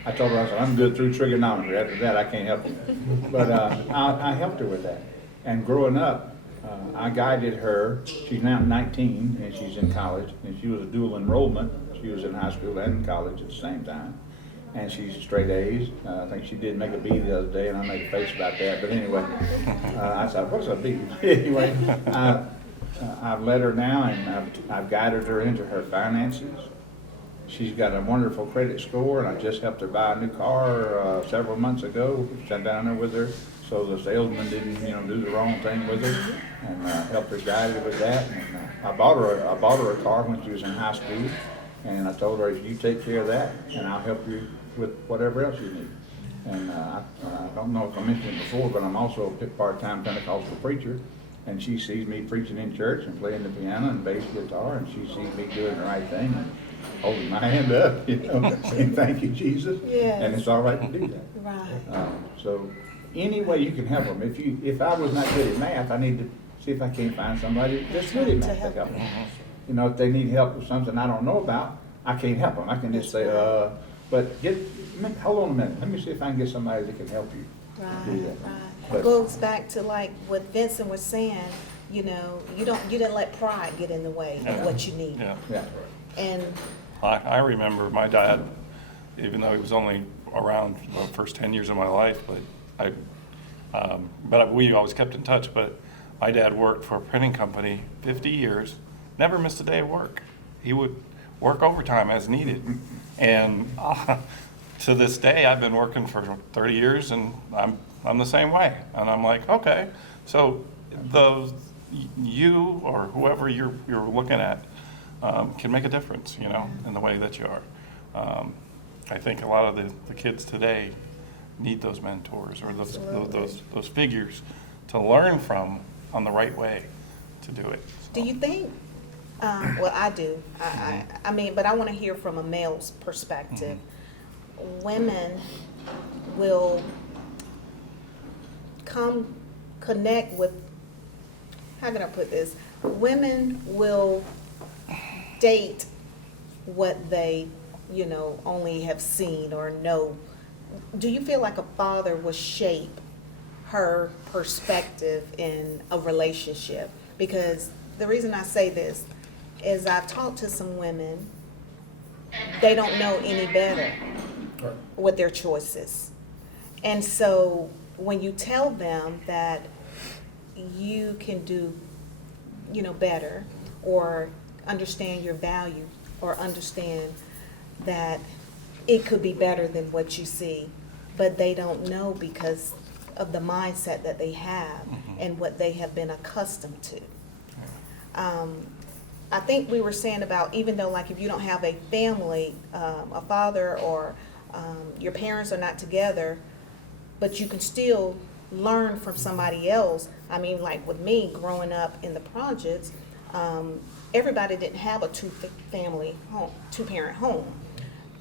I told her, I said, I'm good through trigonometry. After that, I can't help you. But I helped her with that. And growing up, I guided her. She's now 19, and she's in college, and she was a dual enrollment. She was in high school and college at the same time. And she's straight A's. I think she did make a B the other day, and I made a face about that. But anyway, I said, what's a B? Anyway, I've led her now, and I've guided her into her finances. She's got a wonderful credit score, and I just helped her buy a new car several months ago. Sat down there with her, so the salesman didn't, do the wrong thing with her, and helped her guide her with that. And I bought her a car when she was in high school, and I told her, if you take care of that, and I'll help you with whatever else you need. And I don't know if I mentioned it before, but I'm also a part-time Pentecostal preacher. And she sees me preaching in church and playing the piano and bass guitar, and she sees me doing the right thing and holding my hand up, saying thank you, Jesus. Yes. And it's all right to do that. Right. So any way you can help them. If I was not good at math, I need to see if I can't find somebody that's good at math to help them. If they need help with something I don't know about, I can't help them. I can just say, but hold on a minute. Let me see if I can get somebody that can help you do that. Right. But- It goes back to like what Vincent was saying, you didn't let pride get in the way of what you need. Yeah. Yeah. And I remember my dad, even though he was only around the first 10 years of my life, but we always kept in touch. But my dad worked for a printing company 50 years, never missed a day of work. He would work overtime as needed. And to this day, I've been working for 30 years, and I'm the same way. And I'm like, okay, so you or whoever you're looking at can make a difference, in the way that you are. I think a lot of the kids today need those mentors or those figures to learn from on the right way to do it. do you think, well, I do. I mean, but I want to hear from a male's perspective. Women will connect with, how can I put this? Women will date what they, only have seen or know. Do you feel like a father will shape her perspective in a relationship? Because the reason I say this is I've talked to some women, they don't know any better with their choices. And so when you tell them that you can do, better, or understand your value, or understand that it could be better than what you see, but they don't know because of the mindset that they have and what they have been accustomed to. I think we were saying about, even though like if you don't have a family, a father or your parents are not together, but you can still learn from somebody else. I mean, like with me growing up in the projects, everybody didn't have a two-parent home.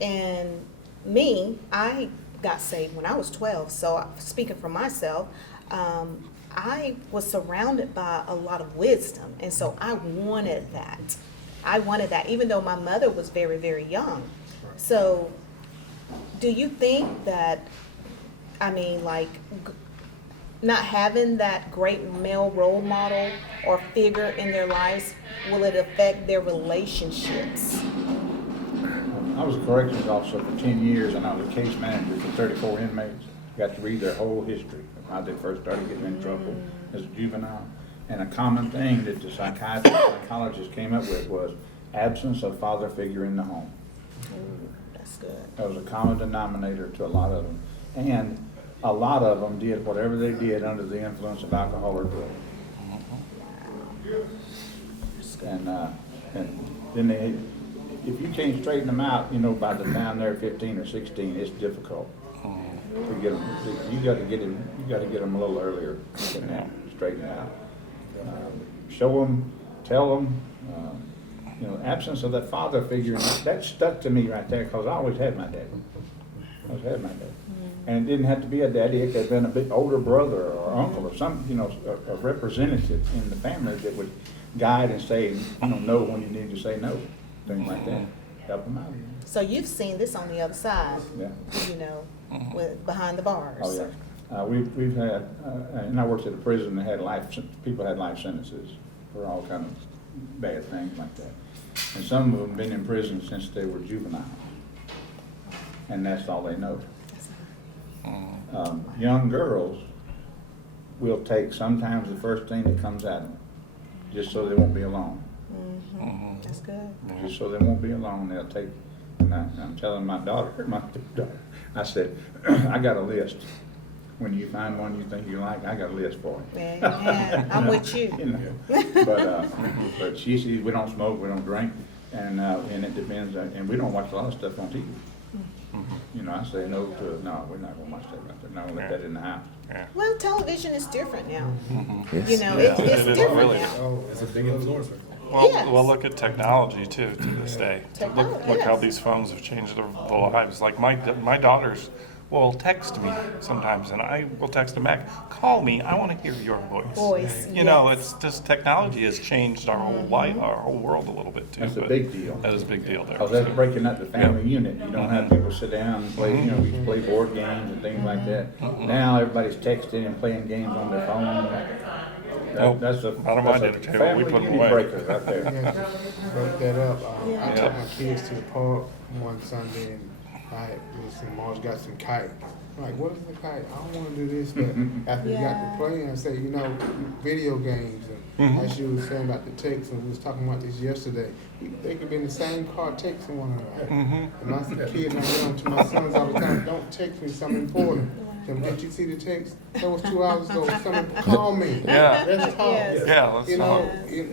And me, I got saved when I was 12. So speaking for myself, I was surrounded by a lot of wisdom. And so I wanted that. Even though my mother was very, very young. So do you think that, not having that great male role model or figure in their lives, will it affect their relationships? I was a corrections officer for 10 years, and I was a case manager for 34 inmates. Got to read their whole history of how they first started getting in trouble as a juvenile. And a common thing that the psychologists came up with was absence of father figure in the home. Ooh, that's good. That was a common denominator to a lot of them. And a lot of them did whatever they did under the influence of alcohol or drugs. And then if you can't straighten them out, by the time they're 15 or 16, it's difficult to get them. You got to get them a little earlier than that, straighten out. Show them, tell them, absence of that father figure, and that stuck to me right there, because I always had my daddy. And it didn't have to be a daddy, it could have been a bit older brother or uncle or some, a representative in the family that would guide and say, no when you need to say no, things like that, help them out. So you've seen this on the other side, Yeah. with behind the bars. Oh, yeah. We've had, and I worked at a prison that had people had life sentences for all kind of bad things like that. And some of them been in prison since they were juvenile. And that's all they know. Young girls will take sometimes the first thing that comes at them, just so they won't be alone. That's good. Just so they won't be alone, they'll take, and I'm telling my daughter, I said, I got a list. When you find one you think you like, I got a list for you. Yeah, I'm with you. But she sees we don't smoke, we don't drink, and it depends, and we don't watch a lot of stuff on TV. I say no, we're not gonna watch that right there, no, let that in the house. Well, television is different now. Yes. It's different really now. Oh, it's a big influencer. Yes. Well, look at technology too to this day. Look how yes. these phones have changed their lives. Like my daughters will text me sometimes, and I will text them back, call me, I want to hear your voice. It's just technology has changed our whole life, our whole world a little bit too. That's a but big deal. That is a big deal there. Because that's breaking up the family unit. You don't have people sit down and play, we used to play board games and things like that. Now everybody's texting and playing games on their phone. That's a Not on my dinner table. We family put 'em unit away. breaker right there. Yeah, just break that up. I took my kids to the park one Sunday and I always got some kite. I'm like, what is the kite? I don't want to do this, but after we got to play, I said, video games. And as you were saying about the texts, and we was talking about this yesterday, they could be in the same car texting one another. And I said, kids, I get on to my sons all the time, don't text me something important. Did you see the text? That was 2 hours ago. Someone call me. Yeah. Let's talk. Yes. Yeah, let's talk. It's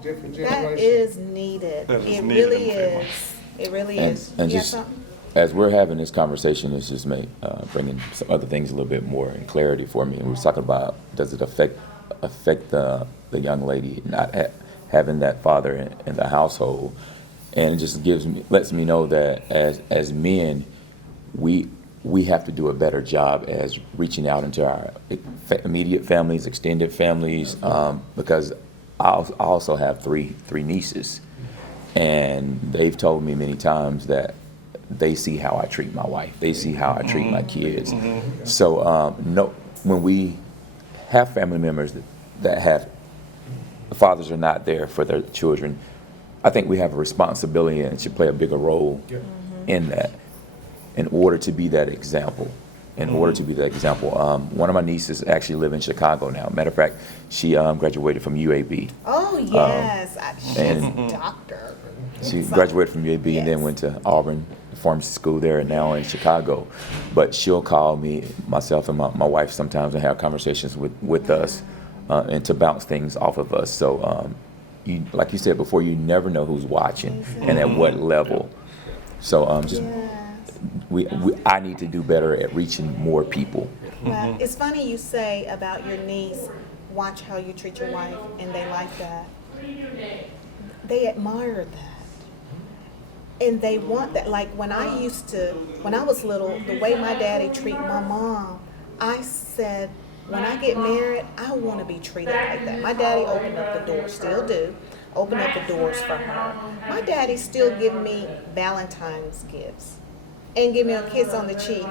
different That generations. is needed. That is It needed really in family. is. It really And- is. and You got just- something? As we're having this conversation, it's just bringing some other things a little bit more in clarity for me. And we were talking about, does it affect the young lady not having that father in the household? And it just lets me know that as men, we have to do a better job as reaching out into our immediate families, extended families, because I also have three nieces, and they've told me many times that they see how I treat my wife. They see how I treat my kids. So when we have family members that have the fathers are not there for their children, I think we have a responsibility and should play a bigger role in that, in order to be that example. One of my nieces actually live in Chicago now. Matter of fact, she graduated from UAB. Oh, yes. She's a and- doctor. She graduated from UAB and then Yes. went to Auburn Pharmacy School there and now in Chicago. But she'll call me, myself and my wife sometimes, and have conversations with us and to bounce things off of us. So like you said before, you never know who's watching and at what level. So I need to do better at reaching more people. Well, it's funny you say about your niece, watch how you treat your wife, and they like that. They admire that. And they want that. Like when I was little, the way my daddy treated my mom, I said, when I get married, I want to be treated like that. My daddy opened up the doors, still do, open up the doors for her. My daddy still give me Valentine's gifts and give me a kiss on the cheek.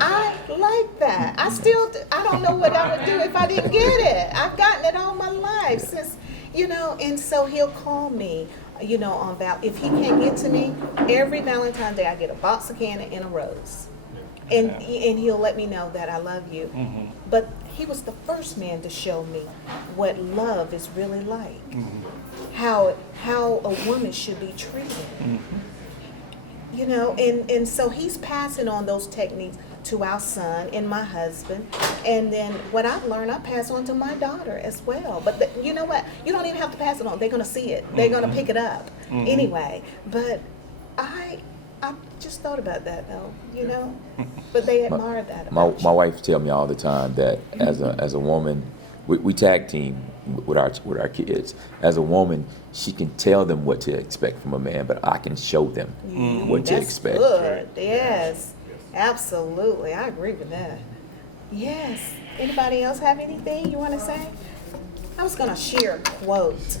I like that. I don't know what I would do if I didn't get it. I've gotten it all my life since, and so he'll call me, if he can't get to me, every Valentine's Day I get a box of candy and a rose. And he'll let me know that I love you. But he was the first man to show me what love is really like. How a woman should be treated. And so he's passing on those techniques to our son and my husband. And then what I've learned, I pass on to my daughter as well. But you know what? You don't even have to pass it on. They're going to see it. They're going to pick it up anyway. But I just thought about that though, But they admire that My about you. wife tell me all the time that as a woman, we tag team with our kids. As a woman, she can tell them what to expect from a man, but I can show them what to That's expect. good. Yes, absolutely. I agree with that. Yes. Anybody else have anything you want to say? I was going to share a quote.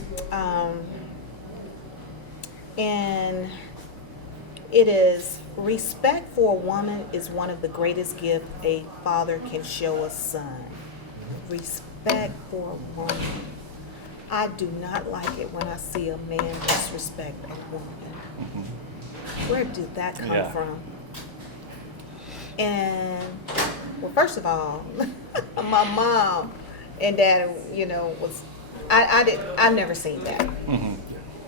And it is, respect for a woman is one of the greatest gifts a father can show a son. Respect for a woman. I do not like it when I see a man disrespect a woman. Where did that come from? And, well, first of all, my mom and dad, I've never seen that.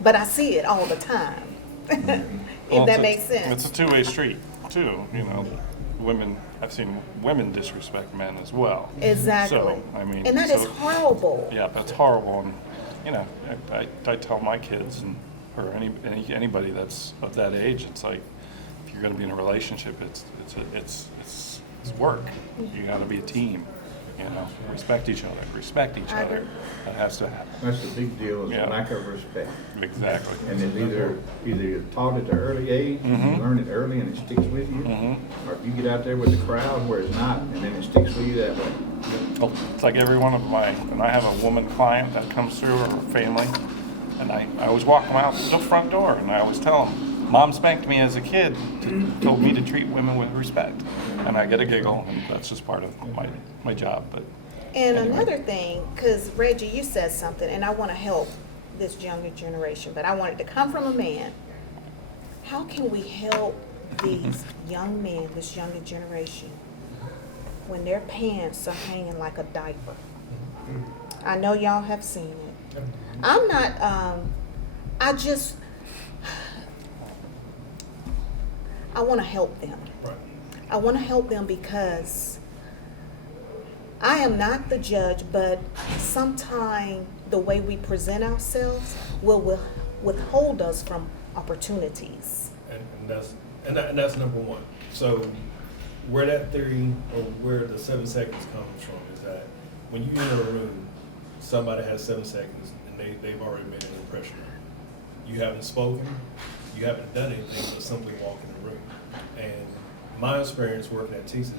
But I see it all the time. If that makes sense. It's a two-way street too. I've seen women disrespect men as well. Exactly. So, and that is horrible. Yeah, that's horrible. And I tell my kids or anybody that's of that age, it's like, if you're going to be in a relationship, it's work. You got to be a team. Respect each other. That has to happen. That's the big deal, is the lack of respect. Exactly. And it's either you're taught at an early age, you learn it early and it sticks with you, or if you get out there with the crowd where it's not, and then it sticks with you that way. Oh, it's like every one of and I have a woman client that comes through, or her family, and I always walk them out the front door, and I always tell them, Mom spanked me as a kid, told me to treat women with respect. And I get a giggle, and that's just part of my job. But and another thing, because Reggie, you said something, and I want to help this younger generation, but I want it to come from a man. How can we help these young men, this younger generation, when their pants are hanging like a diaper? I know y'all have seen it. I'm not, I want to help them. Right. I want to help them because I am not the judge, but sometimes the way we present ourselves will withhold us from opportunities. And that's number one. So where that theory, or where the 7 seconds comes from, is that when you enter a room, somebody has 7 seconds and they've already made an impression. You haven't spoken, you haven't done anything but simply walk in the room. And my experience working at TC,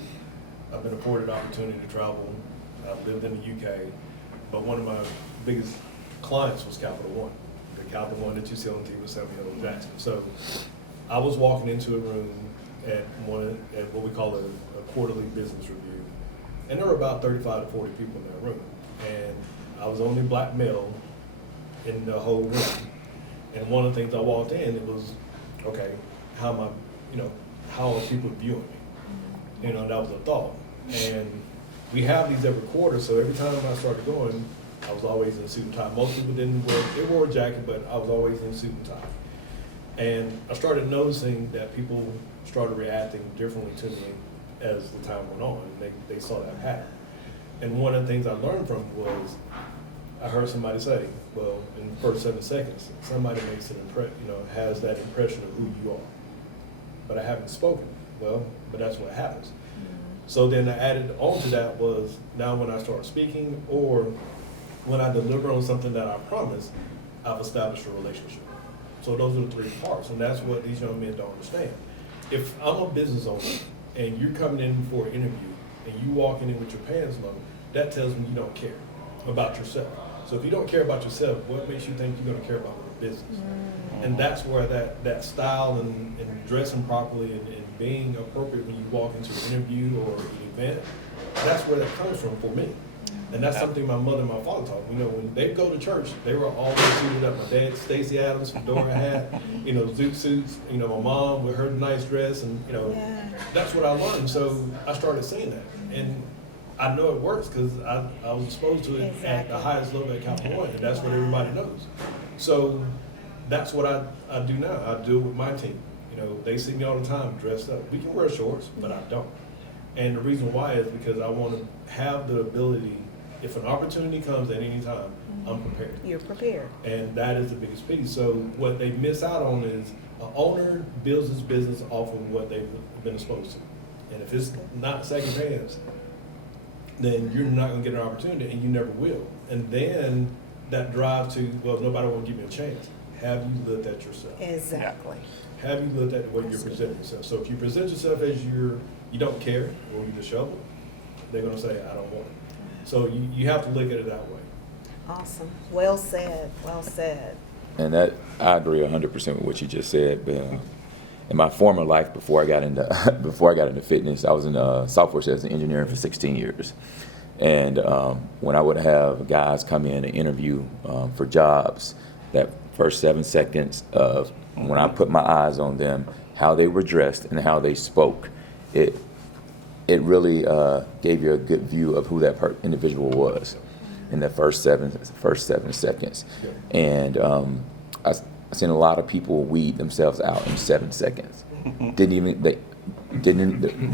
I've been afforded the opportunity to travel. I've lived in the UK, but one of my biggest clients was Capital One, the Capital One that you see on TV with Samuel L. Jackson. So I was walking into a room at what we call a quarterly business review, and there were about 35 to 40 people in that room, and I was the only black male in the whole room. And one of the things I walked in, it was, okay, how am I, how are people viewing me? That was a thought. And we have these every quarter, so every time I started going, I was always in suit and tie. Most people they wore a jacket, but I was always in suit and tie. And I started noticing that people started reacting differently to me as the time went on. They saw that pattern. And one of the things I learned from was, I heard somebody say, well, in the first 7 seconds, somebody makes an has that impression of who you are. But I haven't spoken. Well, but that's what happens. So then I added on to that was, now when I start speaking or when I deliver on something that I promise, I've established a relationship. So those are the 3 parts, and that's what these young men don't understand. If I'm a business owner and you're coming in for an interview and you walking in with your pants low, that tells me you don't care about yourself. So if you don't care about yourself, what makes you think you're going to care about your business? And that's where that style and dressing properly and being appropriate when you walk into an interview or an event, that's where that comes from for me. And that's something my mother and my father taught me. When they go to church, they were always suited up. My dad, Stacey Adams, fedora hat, zoot suits. My mom with her nice dress, and that's what I learned. So I started seeing that, and I know it works because I was exposed to it at the highest level at Capital One, and that's what everybody knows. So that's what I do now. I do it with my team. They see me all the time dressed up. We can wear shorts, but I don't. And the reason why is because I want to have the ability, if an opportunity comes at any time, I'm prepared. You're prepared. And that is the biggest piece. So what they miss out on is an owner builds his business off of what they've been exposed to. And if it's not second hands, then you're not going to get an opportunity, and you never will. And then that drive to, well, nobody will give me a chance. Have you lived that yourself? Exactly. Have you lived that the way you're presenting yourself? So if you present yourself as you don't care, or you just shovel, they're going to say, I don't want it. So you have to look at it that way. Awesome. Well said. Well said. And that I agree 100% with what you just said. In my former life, before I got into fitness, I was in software sales and engineering for 16 years. And when I would have guys come in and interview for jobs, that first 7 seconds of when I put my eyes on them, how they were dressed and how they spoke, it really gave you a good view of who that individual was in the first seven seconds. And I've seen a lot of people weed themselves out in 7 seconds. The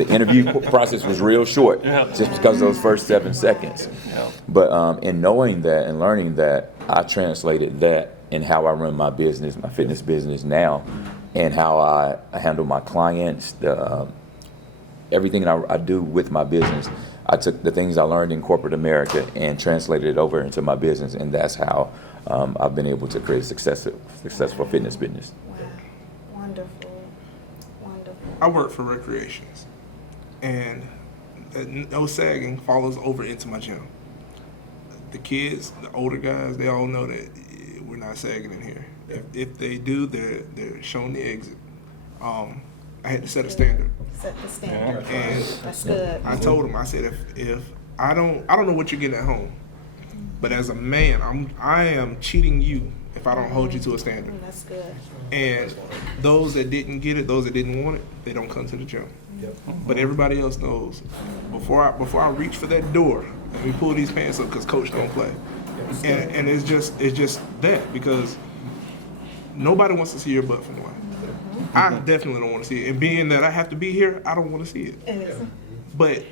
interview process was real short, just because of those first 7 seconds. But in knowing that and learning that, I translated that in how I run my business, my fitness business now, and how I handle my clients, everything I do with my business. I took the things I learned in corporate America and translated it over into my business, and that's how I've been able to create a successful fitness business. Wow. Wonderful. Wonderful. I work for recreations, and no sagging follows over into my gym. The kids, the older guys, they all know that we're not sagging in here. If they do, they're shown the exit. I had to set a standard. Set the standard. And That's good. I told him, I said, if I don't know what you're getting at home, but as a man, I am cheating you if I don't hold you to a standard. That's good. And those that didn't get it, those that didn't want it, they don't come to the gym. Yep. But everybody else knows. Before I reach for that door, let me pull these pants up because coach don't play. And it's just that, because nobody wants to see your butt, for one. I definitely don't want to see it. And being that I have to be here, I don't want to see it. It is. But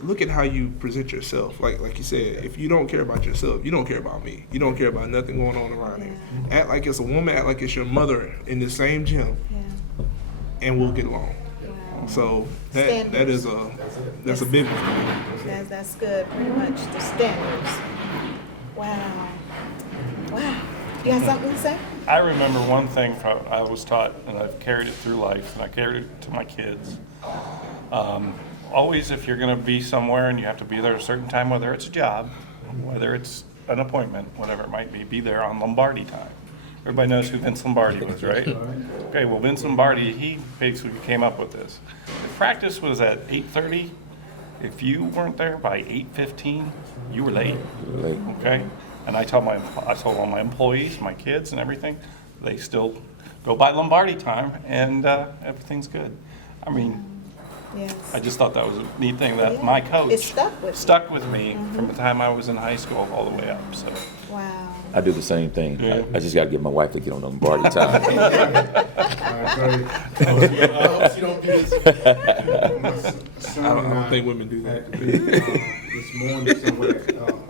look at how you present yourself. Like you said, if you don't care about yourself, you don't care about me. You don't care about nothing going on around here. Act like it's a woman, act like it's your mother in the same gym, and we'll get along. Wow. So that's a big one. That's good. Pretty much the standards. Wow. Wow. You got something to say? I remember one thing I was taught, and I've carried it through life, and I carried it to my kids. Always, if you're going to be somewhere and you have to be there at a certain time, whether it's a job, whether it's an appointment, whatever it might be there on Lombardi time. Everybody knows who Vince Lombardi was, right? Okay, well, Vince Lombardi, he basically came up with this. If practice was at 8:30, if you weren't there by 8:15, you were late. Okay? And I told all my employees, my kids and everything, they still go by Lombardi time, and everything's good. I mean, Yes. I just thought that was a neat thing that my coach It stuck with me from the time I was in high school all the way up. So Wow. I do the same thing. Yeah. I just got to get my wife to get on Lombardi time. I hope you don't do this. I don't think women do that. Had to be, this morning somewhere at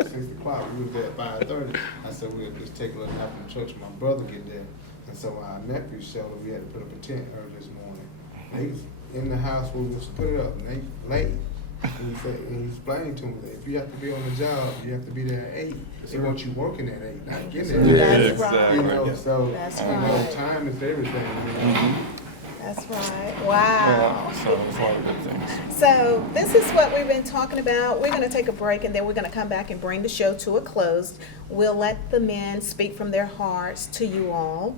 6 o'clock. We was there at 5:30. I said we'll just take a little nap in church. My brother get there, and so our nephew Sheldon, we had to put up a tent early this morning. They was in the house where we was put it up, and they late. And he explained to me that if you have to be on the job, you have to be there at 8. They want you working at 8, not getting there at 8. That's right. You know, so That's you know, right. time is everything. You know? That's right. Wow. so it's a lot of good things. So this is what we've been talking about. We're going to take a break, and then we're going to come back and bring the show to a close. We'll let the men speak from their hearts to you all.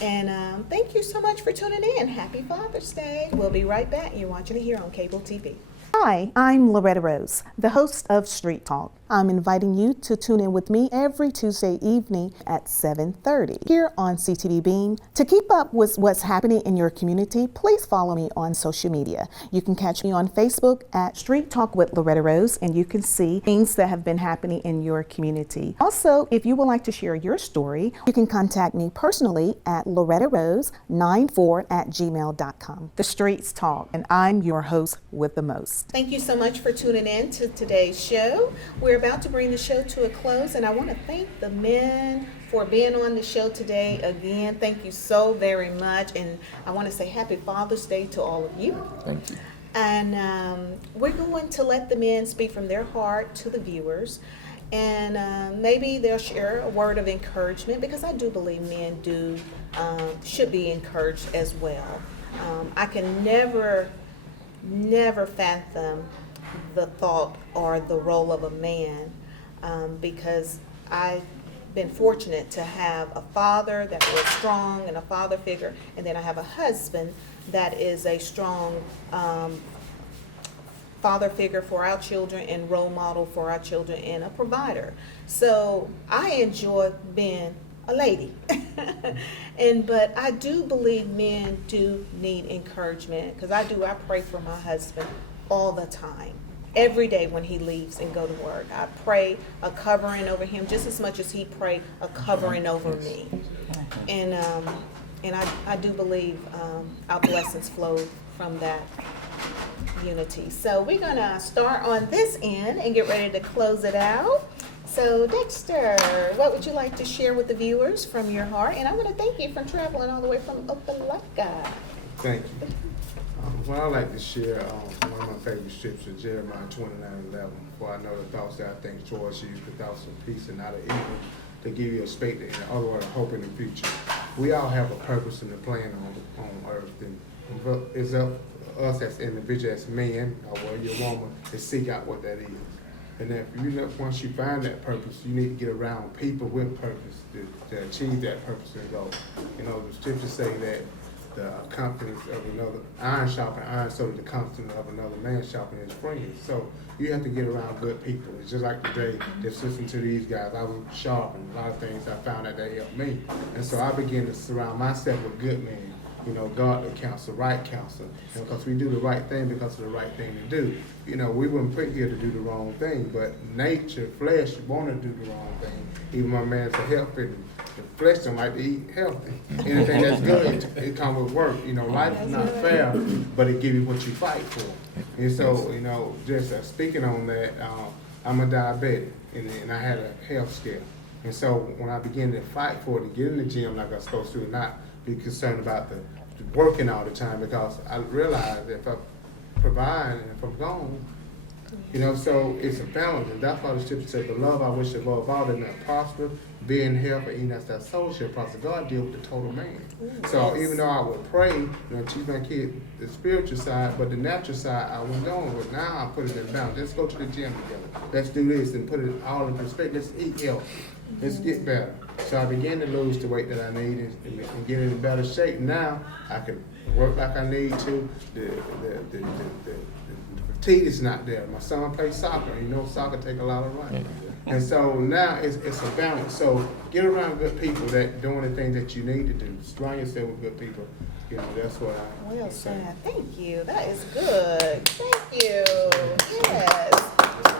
And thank you so much for tuning in. Happy Father's Day. We'll be right back. You're watching it here on cable TV. Hi, I'm Loretta Rose, the host of Street Talk. I'm inviting you to tune in with me every Tuesday evening at 7:30 here on CTVBEAM. To keep up with what's happening in your community, please follow me on social media. You can catch me on Facebook at Street Talk with Loretta Rose, and you can see things that have been happening in your community. Also, if you would like to share your story, you can contact me personally at lorettarose94@gmail.com. The Streets Talk, and I'm your host with the most. Thank you so much for tuning in to today's show. We're about to bring the show to a close, and I want to thank the men for being on the show today. Again, thank you so very much, and I want to say Happy Father's Day to all of you. Thank you. And we're going to let the men speak from their heart to the viewers. And maybe they'll share a word of encouragement, because I do believe men should be encouraged as well. I can never fathom the thought or the role of a man, because I've been fortunate to have a father that was strong and a father figure, and then I have a husband that is a strong father figure for our children and role model for our children and a provider. So I enjoy being a lady. But I do believe men do need encouragement, because I pray for my husband all the time. Every day when he leaves and go to work, I pray a covering over him just as much as he pray a covering over me. And I do believe our blessings flow from that unity. So we're gonna start on this end and get ready to close it out. So Dexter, what would you like to share with the viewers from your heart? And I want to thank you for traveling all the way from Opelika. Thank you. What I like to share, one of my favorite scriptures is Jeremiah 29:11. For I know the thoughts that I think towards you, the thoughts of peace and not of evil, to give you a state and otherwise hope in the future. We all have a purpose and a plan on earth, and it's up to us as individuals, as men, or whether you're a woman, to seek out what that is. And if once you find that purpose, you need to get around people with purpose to achieve that purpose and goal. You know, the scriptures say that the confidence of another, iron sharpens iron, so that the confidence of another man sharpens his friend. So you have to get around good people. It's just like today, just listening to these guys, I was sharp, and a lot of things I found that they helped me. And so I began to surround myself with good men. You know, godly counsel, right counsel, because we do the right thing because of the right thing to do. You know, we weren't put here to do the wrong thing, but nature, flesh, want to do the wrong thing. Even my man's a healthy, the flesh don't like to eat healthy. Anything that's good, it comes with work. You know, life is not fair, but it gives you what you fight for. And so, you know, just speaking on that, I'm a diabetic, and I had a health scare. And so when I began to fight for it, to get in the gym like I was supposed to, and not be concerned about the working all the time, because I realized if I provide and if I'm gone, you know, so it's a balance. And that's why the scripture says, "Beloved, I wish above all that may prosper, be in health, and even as that soul shall prosper." God deals with the total man. So even though I would pray, you know, teach my kid the spiritual side, but the natural side I was going with. Now I put it in balance. Let's go to the gym together. Let's do this and put it all in perspective. Let's eat healthy. Let's get better. So I began to lose the weight that I needed and get in better shape. Now I can work like I need to. The fatigue is not there. My son plays soccer. You know, soccer take a lot of running. And so now it's a balance. So get around good people that doing the things that you need to do. Surround yourself with good people. You know, that's what I Well say. said. Thank you. That is good. Thank you. Yes.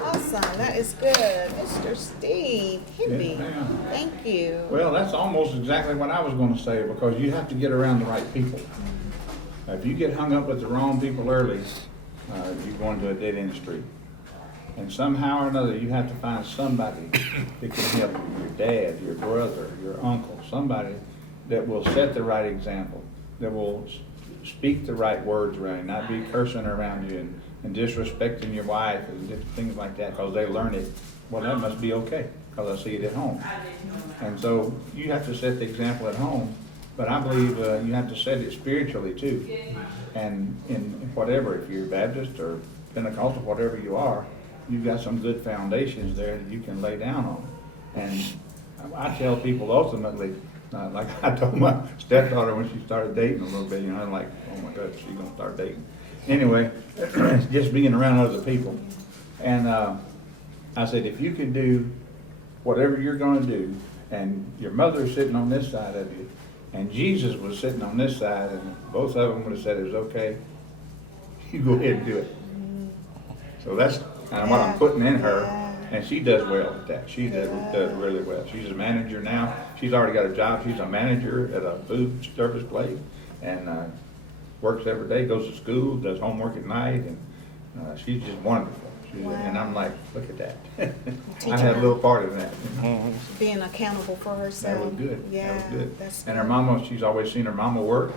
Awesome. That is good. Mr. Steve Hibby. Yes, ma'am. Thank you. Well, that's almost exactly what I was going to say, because you have to get around the right people. If you get hung up with the wrong people early, you go into a dead end street. And somehow or another, you have to find somebody that can help you. Your dad, your brother, your uncle, somebody that will set the right example, that will speak the right words around you, not be cursing around you and disrespecting your wife and different things like that, because they learn it. Well, that must be okay, because I see it at home. And so you have to set the example at home, but I believe you have to set it spiritually too. And in whatever, if you're Baptist or Pentecostal, whatever you are, you've got some good foundations there that you can lay down on. And I tell people ultimately, like I told my stepdaughter when she started dating a little bit, you know, I'm like, oh my God, she's gonna start dating. Anyway, just being around other people. And I said, if you can do whatever you're gonna do, and your mother is sitting on this side of you, and Jesus was sitting on this side, and both of them would have said it was okay, you go ahead and do it. So that's kind of what I'm putting in her, and she does well at that. She does really well. She's a manager now. She's already got a job. She's a manager at a food service place, and works every day, goes to school, does homework at night, and she's just wonderful. And I'm like, look at that. I had a little part in that. Being accountable for herself. That was good. Yeah, That was good. that's And her mama, she's always seen her mama work,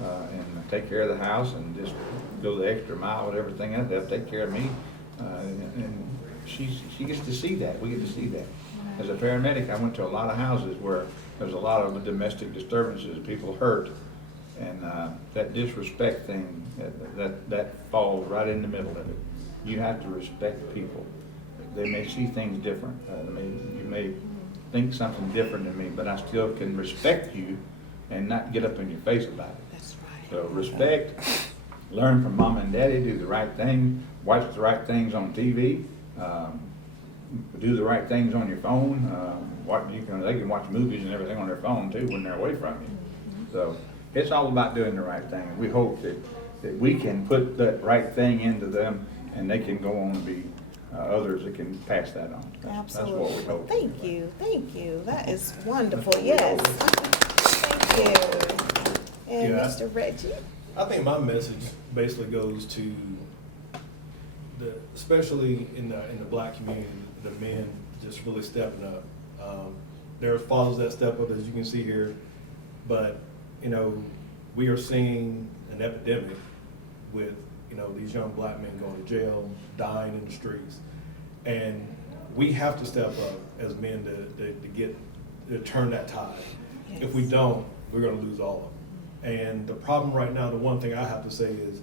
and take care of the house and just go the extra mile with everything else. They'll take care of me. And she gets to see that. We get to see that. As a paramedic, I went to a lot of houses where there's a lot of domestic disturbances, people hurt, and that disrespect thing, that falls right in the middle of it. You have to respect people. They may see things different. You may think something different than me, but I still can respect you and not get up in your face about it. That's right. So respect, learn from mom and daddy, do the right thing, watch the right things on TV, do the right things on your phone. They can watch movies and everything on their phone too when they're away from you. So it's all about doing the right thing. And we hope that we can put that right thing into them and they can go on and be others that can pass that on. Absolutely. That's what we hope. Thank you. Thank you. That is wonderful. Yes. Thank you. And Yeah. Mr. Reggie? I think my message basically goes to especially in the black community, the men just really stepping up. There are fathers that step up, as you can see here, but we are seeing an epidemic with these young black men going to jail, dying in the streets, and we have to step up as men to turn that tide. Yes. If we don't, we're going to lose all of them. And the problem right now, the one thing I have to say is,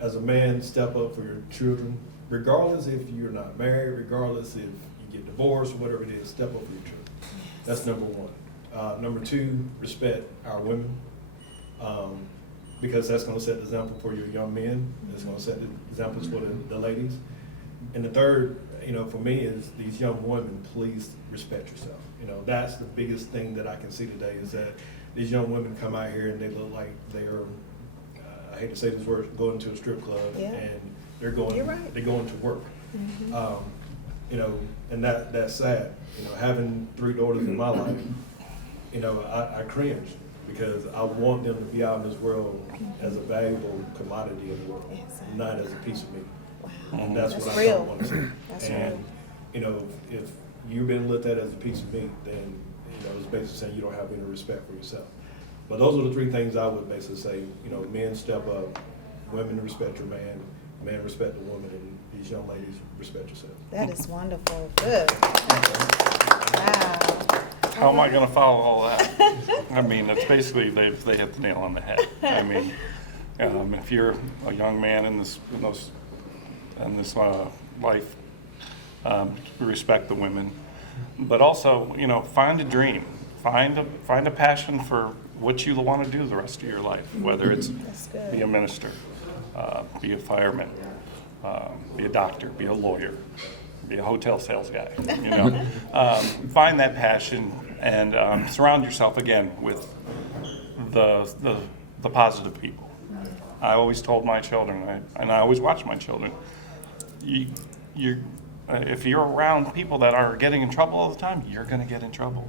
as a man, step up for your children, regardless if you're not married, regardless if you get divorced, whatever it is, step up for your children. That's number one. Number two, respect our women, because that's going to set the example for your young men. It's going to set the examples for the ladies. And the third, for me, is these young women, please respect yourself. That's the biggest thing that I can see today, is that these young women come out here and they look like they are, I hate to say this word, going to a strip club, Yeah. and they're going to work. And that's sad. Having 3 daughters in my life, I cringe, because I want them to be out in this world as a valuable commodity in the world, Exactly. not as a piece of meat. Wow. And that's That's what real. I don't want to see. That's And, if you've been looked at as a piece of meat, then, it's basically saying you don't have any respect for yourself. But those are the 3 things I would basically say. Men step up, women respect your man, man respect the woman, and these young ladies respect yourself. That is wonderful. Good. Wow. How am I going to follow all that? I mean, it's basically they hit the nail on the head. I mean, if you're a young man in this life, respect the women, but also find a dream, find a passion for what you want to do the rest of your life. Whether it's That's good. be a minister, be a fireman, be a doctor, be a lawyer, be a hotel sales guy. Find that passion and surround yourself again with the positive people. I always told my children, and I always watch my children. If you're around people that are getting in trouble all the time, you're going to get in trouble.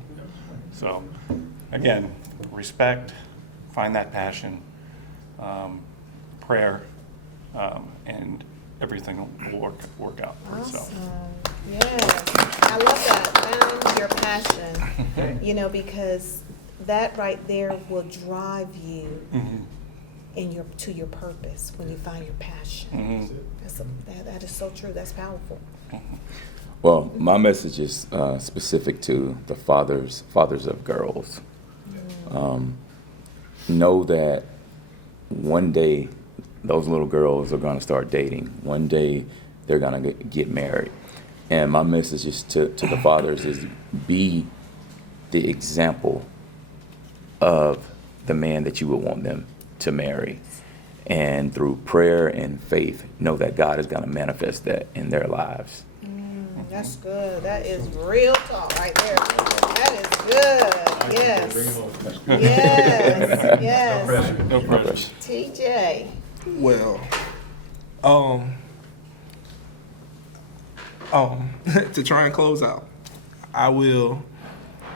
So, again, respect, find that passion, prayer, and everything will work out for itself. Awesome. Yes. I love that. Find your passion. Because that right there will drive you to your purpose when you find your passion. That is so true. That's powerful. Well, my message is specific to the fathers of girls. Know that one day those little girls are going to start dating. One day they're going to get married. And my message is to the fathers is be the example of the man that you would want them to marry. And through prayer and faith, know that God is going to manifest that in their lives. That's good. That is real talk right there. That is good. Yes. Bring it home. Yes. Yes. No pressure. TJ. Well, to try and close out, I will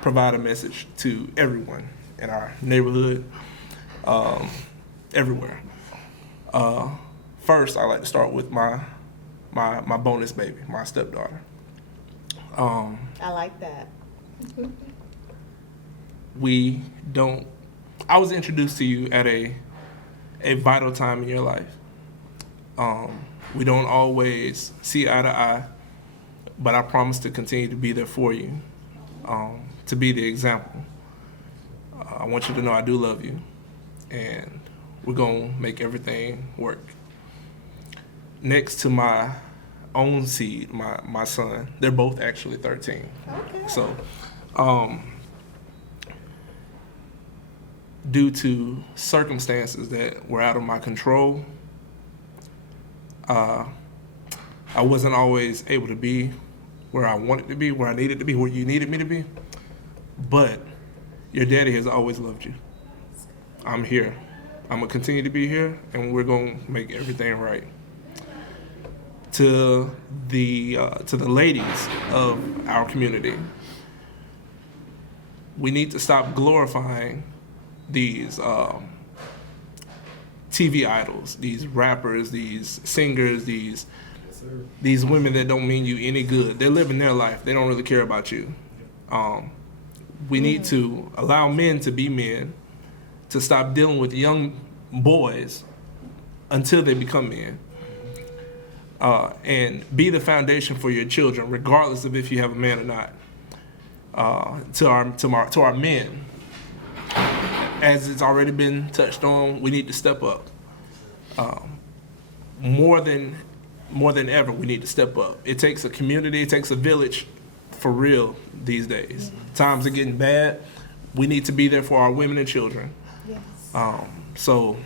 provide a message to everyone in our neighborhood, everywhere. First, I like to start with my bonus baby, my stepdaughter. I like that. I was introduced to you at a a vital time in your life. We don't always see eye to eye, but I promise to continue to be there for you, to be the example. I want you to know I do love you, and we're going to make everything work. Next to my own seed, my son, they're both actually 13. Okay. So, due to circumstances that were out of my control, I wasn't always able to be where I wanted to be, where I needed to be, where you needed me to be. But your daddy has always loved you. I'm here. I'm gonna continue to be here, and we're gonna make everything right. To the ladies of our community, we need to stop glorifying these TV idols, these rappers, these singers, these women that don't mean you any good. They're living their life. They don't really care about you. We need to allow men to be men, to stop dealing with young boys until they become men, and be the foundation for your children, regardless of if you have a man or not. To our men, as it's already been touched on, we need to step up. More than ever, we need to step up. It takes a community, it takes a village for real these days. Times are getting bad. We need to be there for our women and children. Yes. So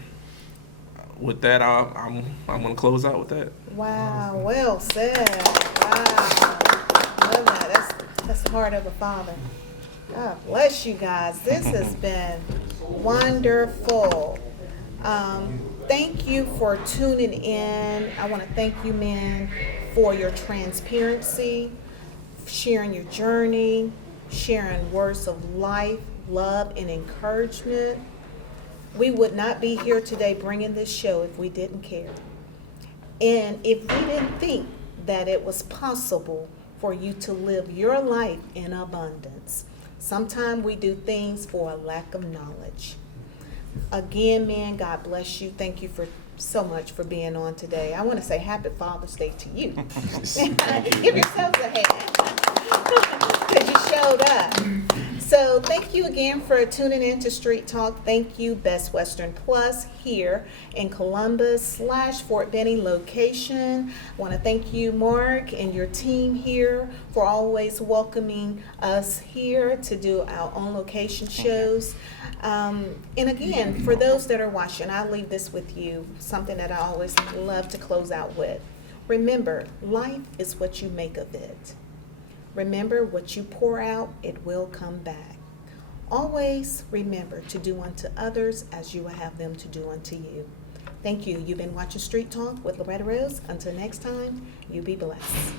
with that, I'm going to close out with that. Wow, well said. Wow. Love that. That's the heart of a father. God bless you guys. This has been wonderful. Thank you for tuning in. I want to thank you, men, for your transparency, sharing your journey, sharing words of life, love, and encouragement. We would not be here today bringing this show if we didn't care. And if we didn't think that it was possible for you to live your life in abundance. Sometimes we do things for a lack of knowledge. Again, man, God bless you. Thank you so much for being on today. I want to say Happy Father's Day to you. Give yourselves a hand because you showed up. So thank you again for tuning in to Street Talk. Thank you, Best Western Plus here in Columbus / Fort Benning location. I want to thank you, Mark, and your team here for always welcoming us here to do our own location shows. And again, for those that are watching, I'll leave this with you, something that I always love to close out with. Remember, life is what you make of it. Remember, what you pour out, it will come back. Always remember to do unto others as you will have them to do unto you. Thank you. You've been watching Street Talk with Loretta Rose. Until next time, you be blessed.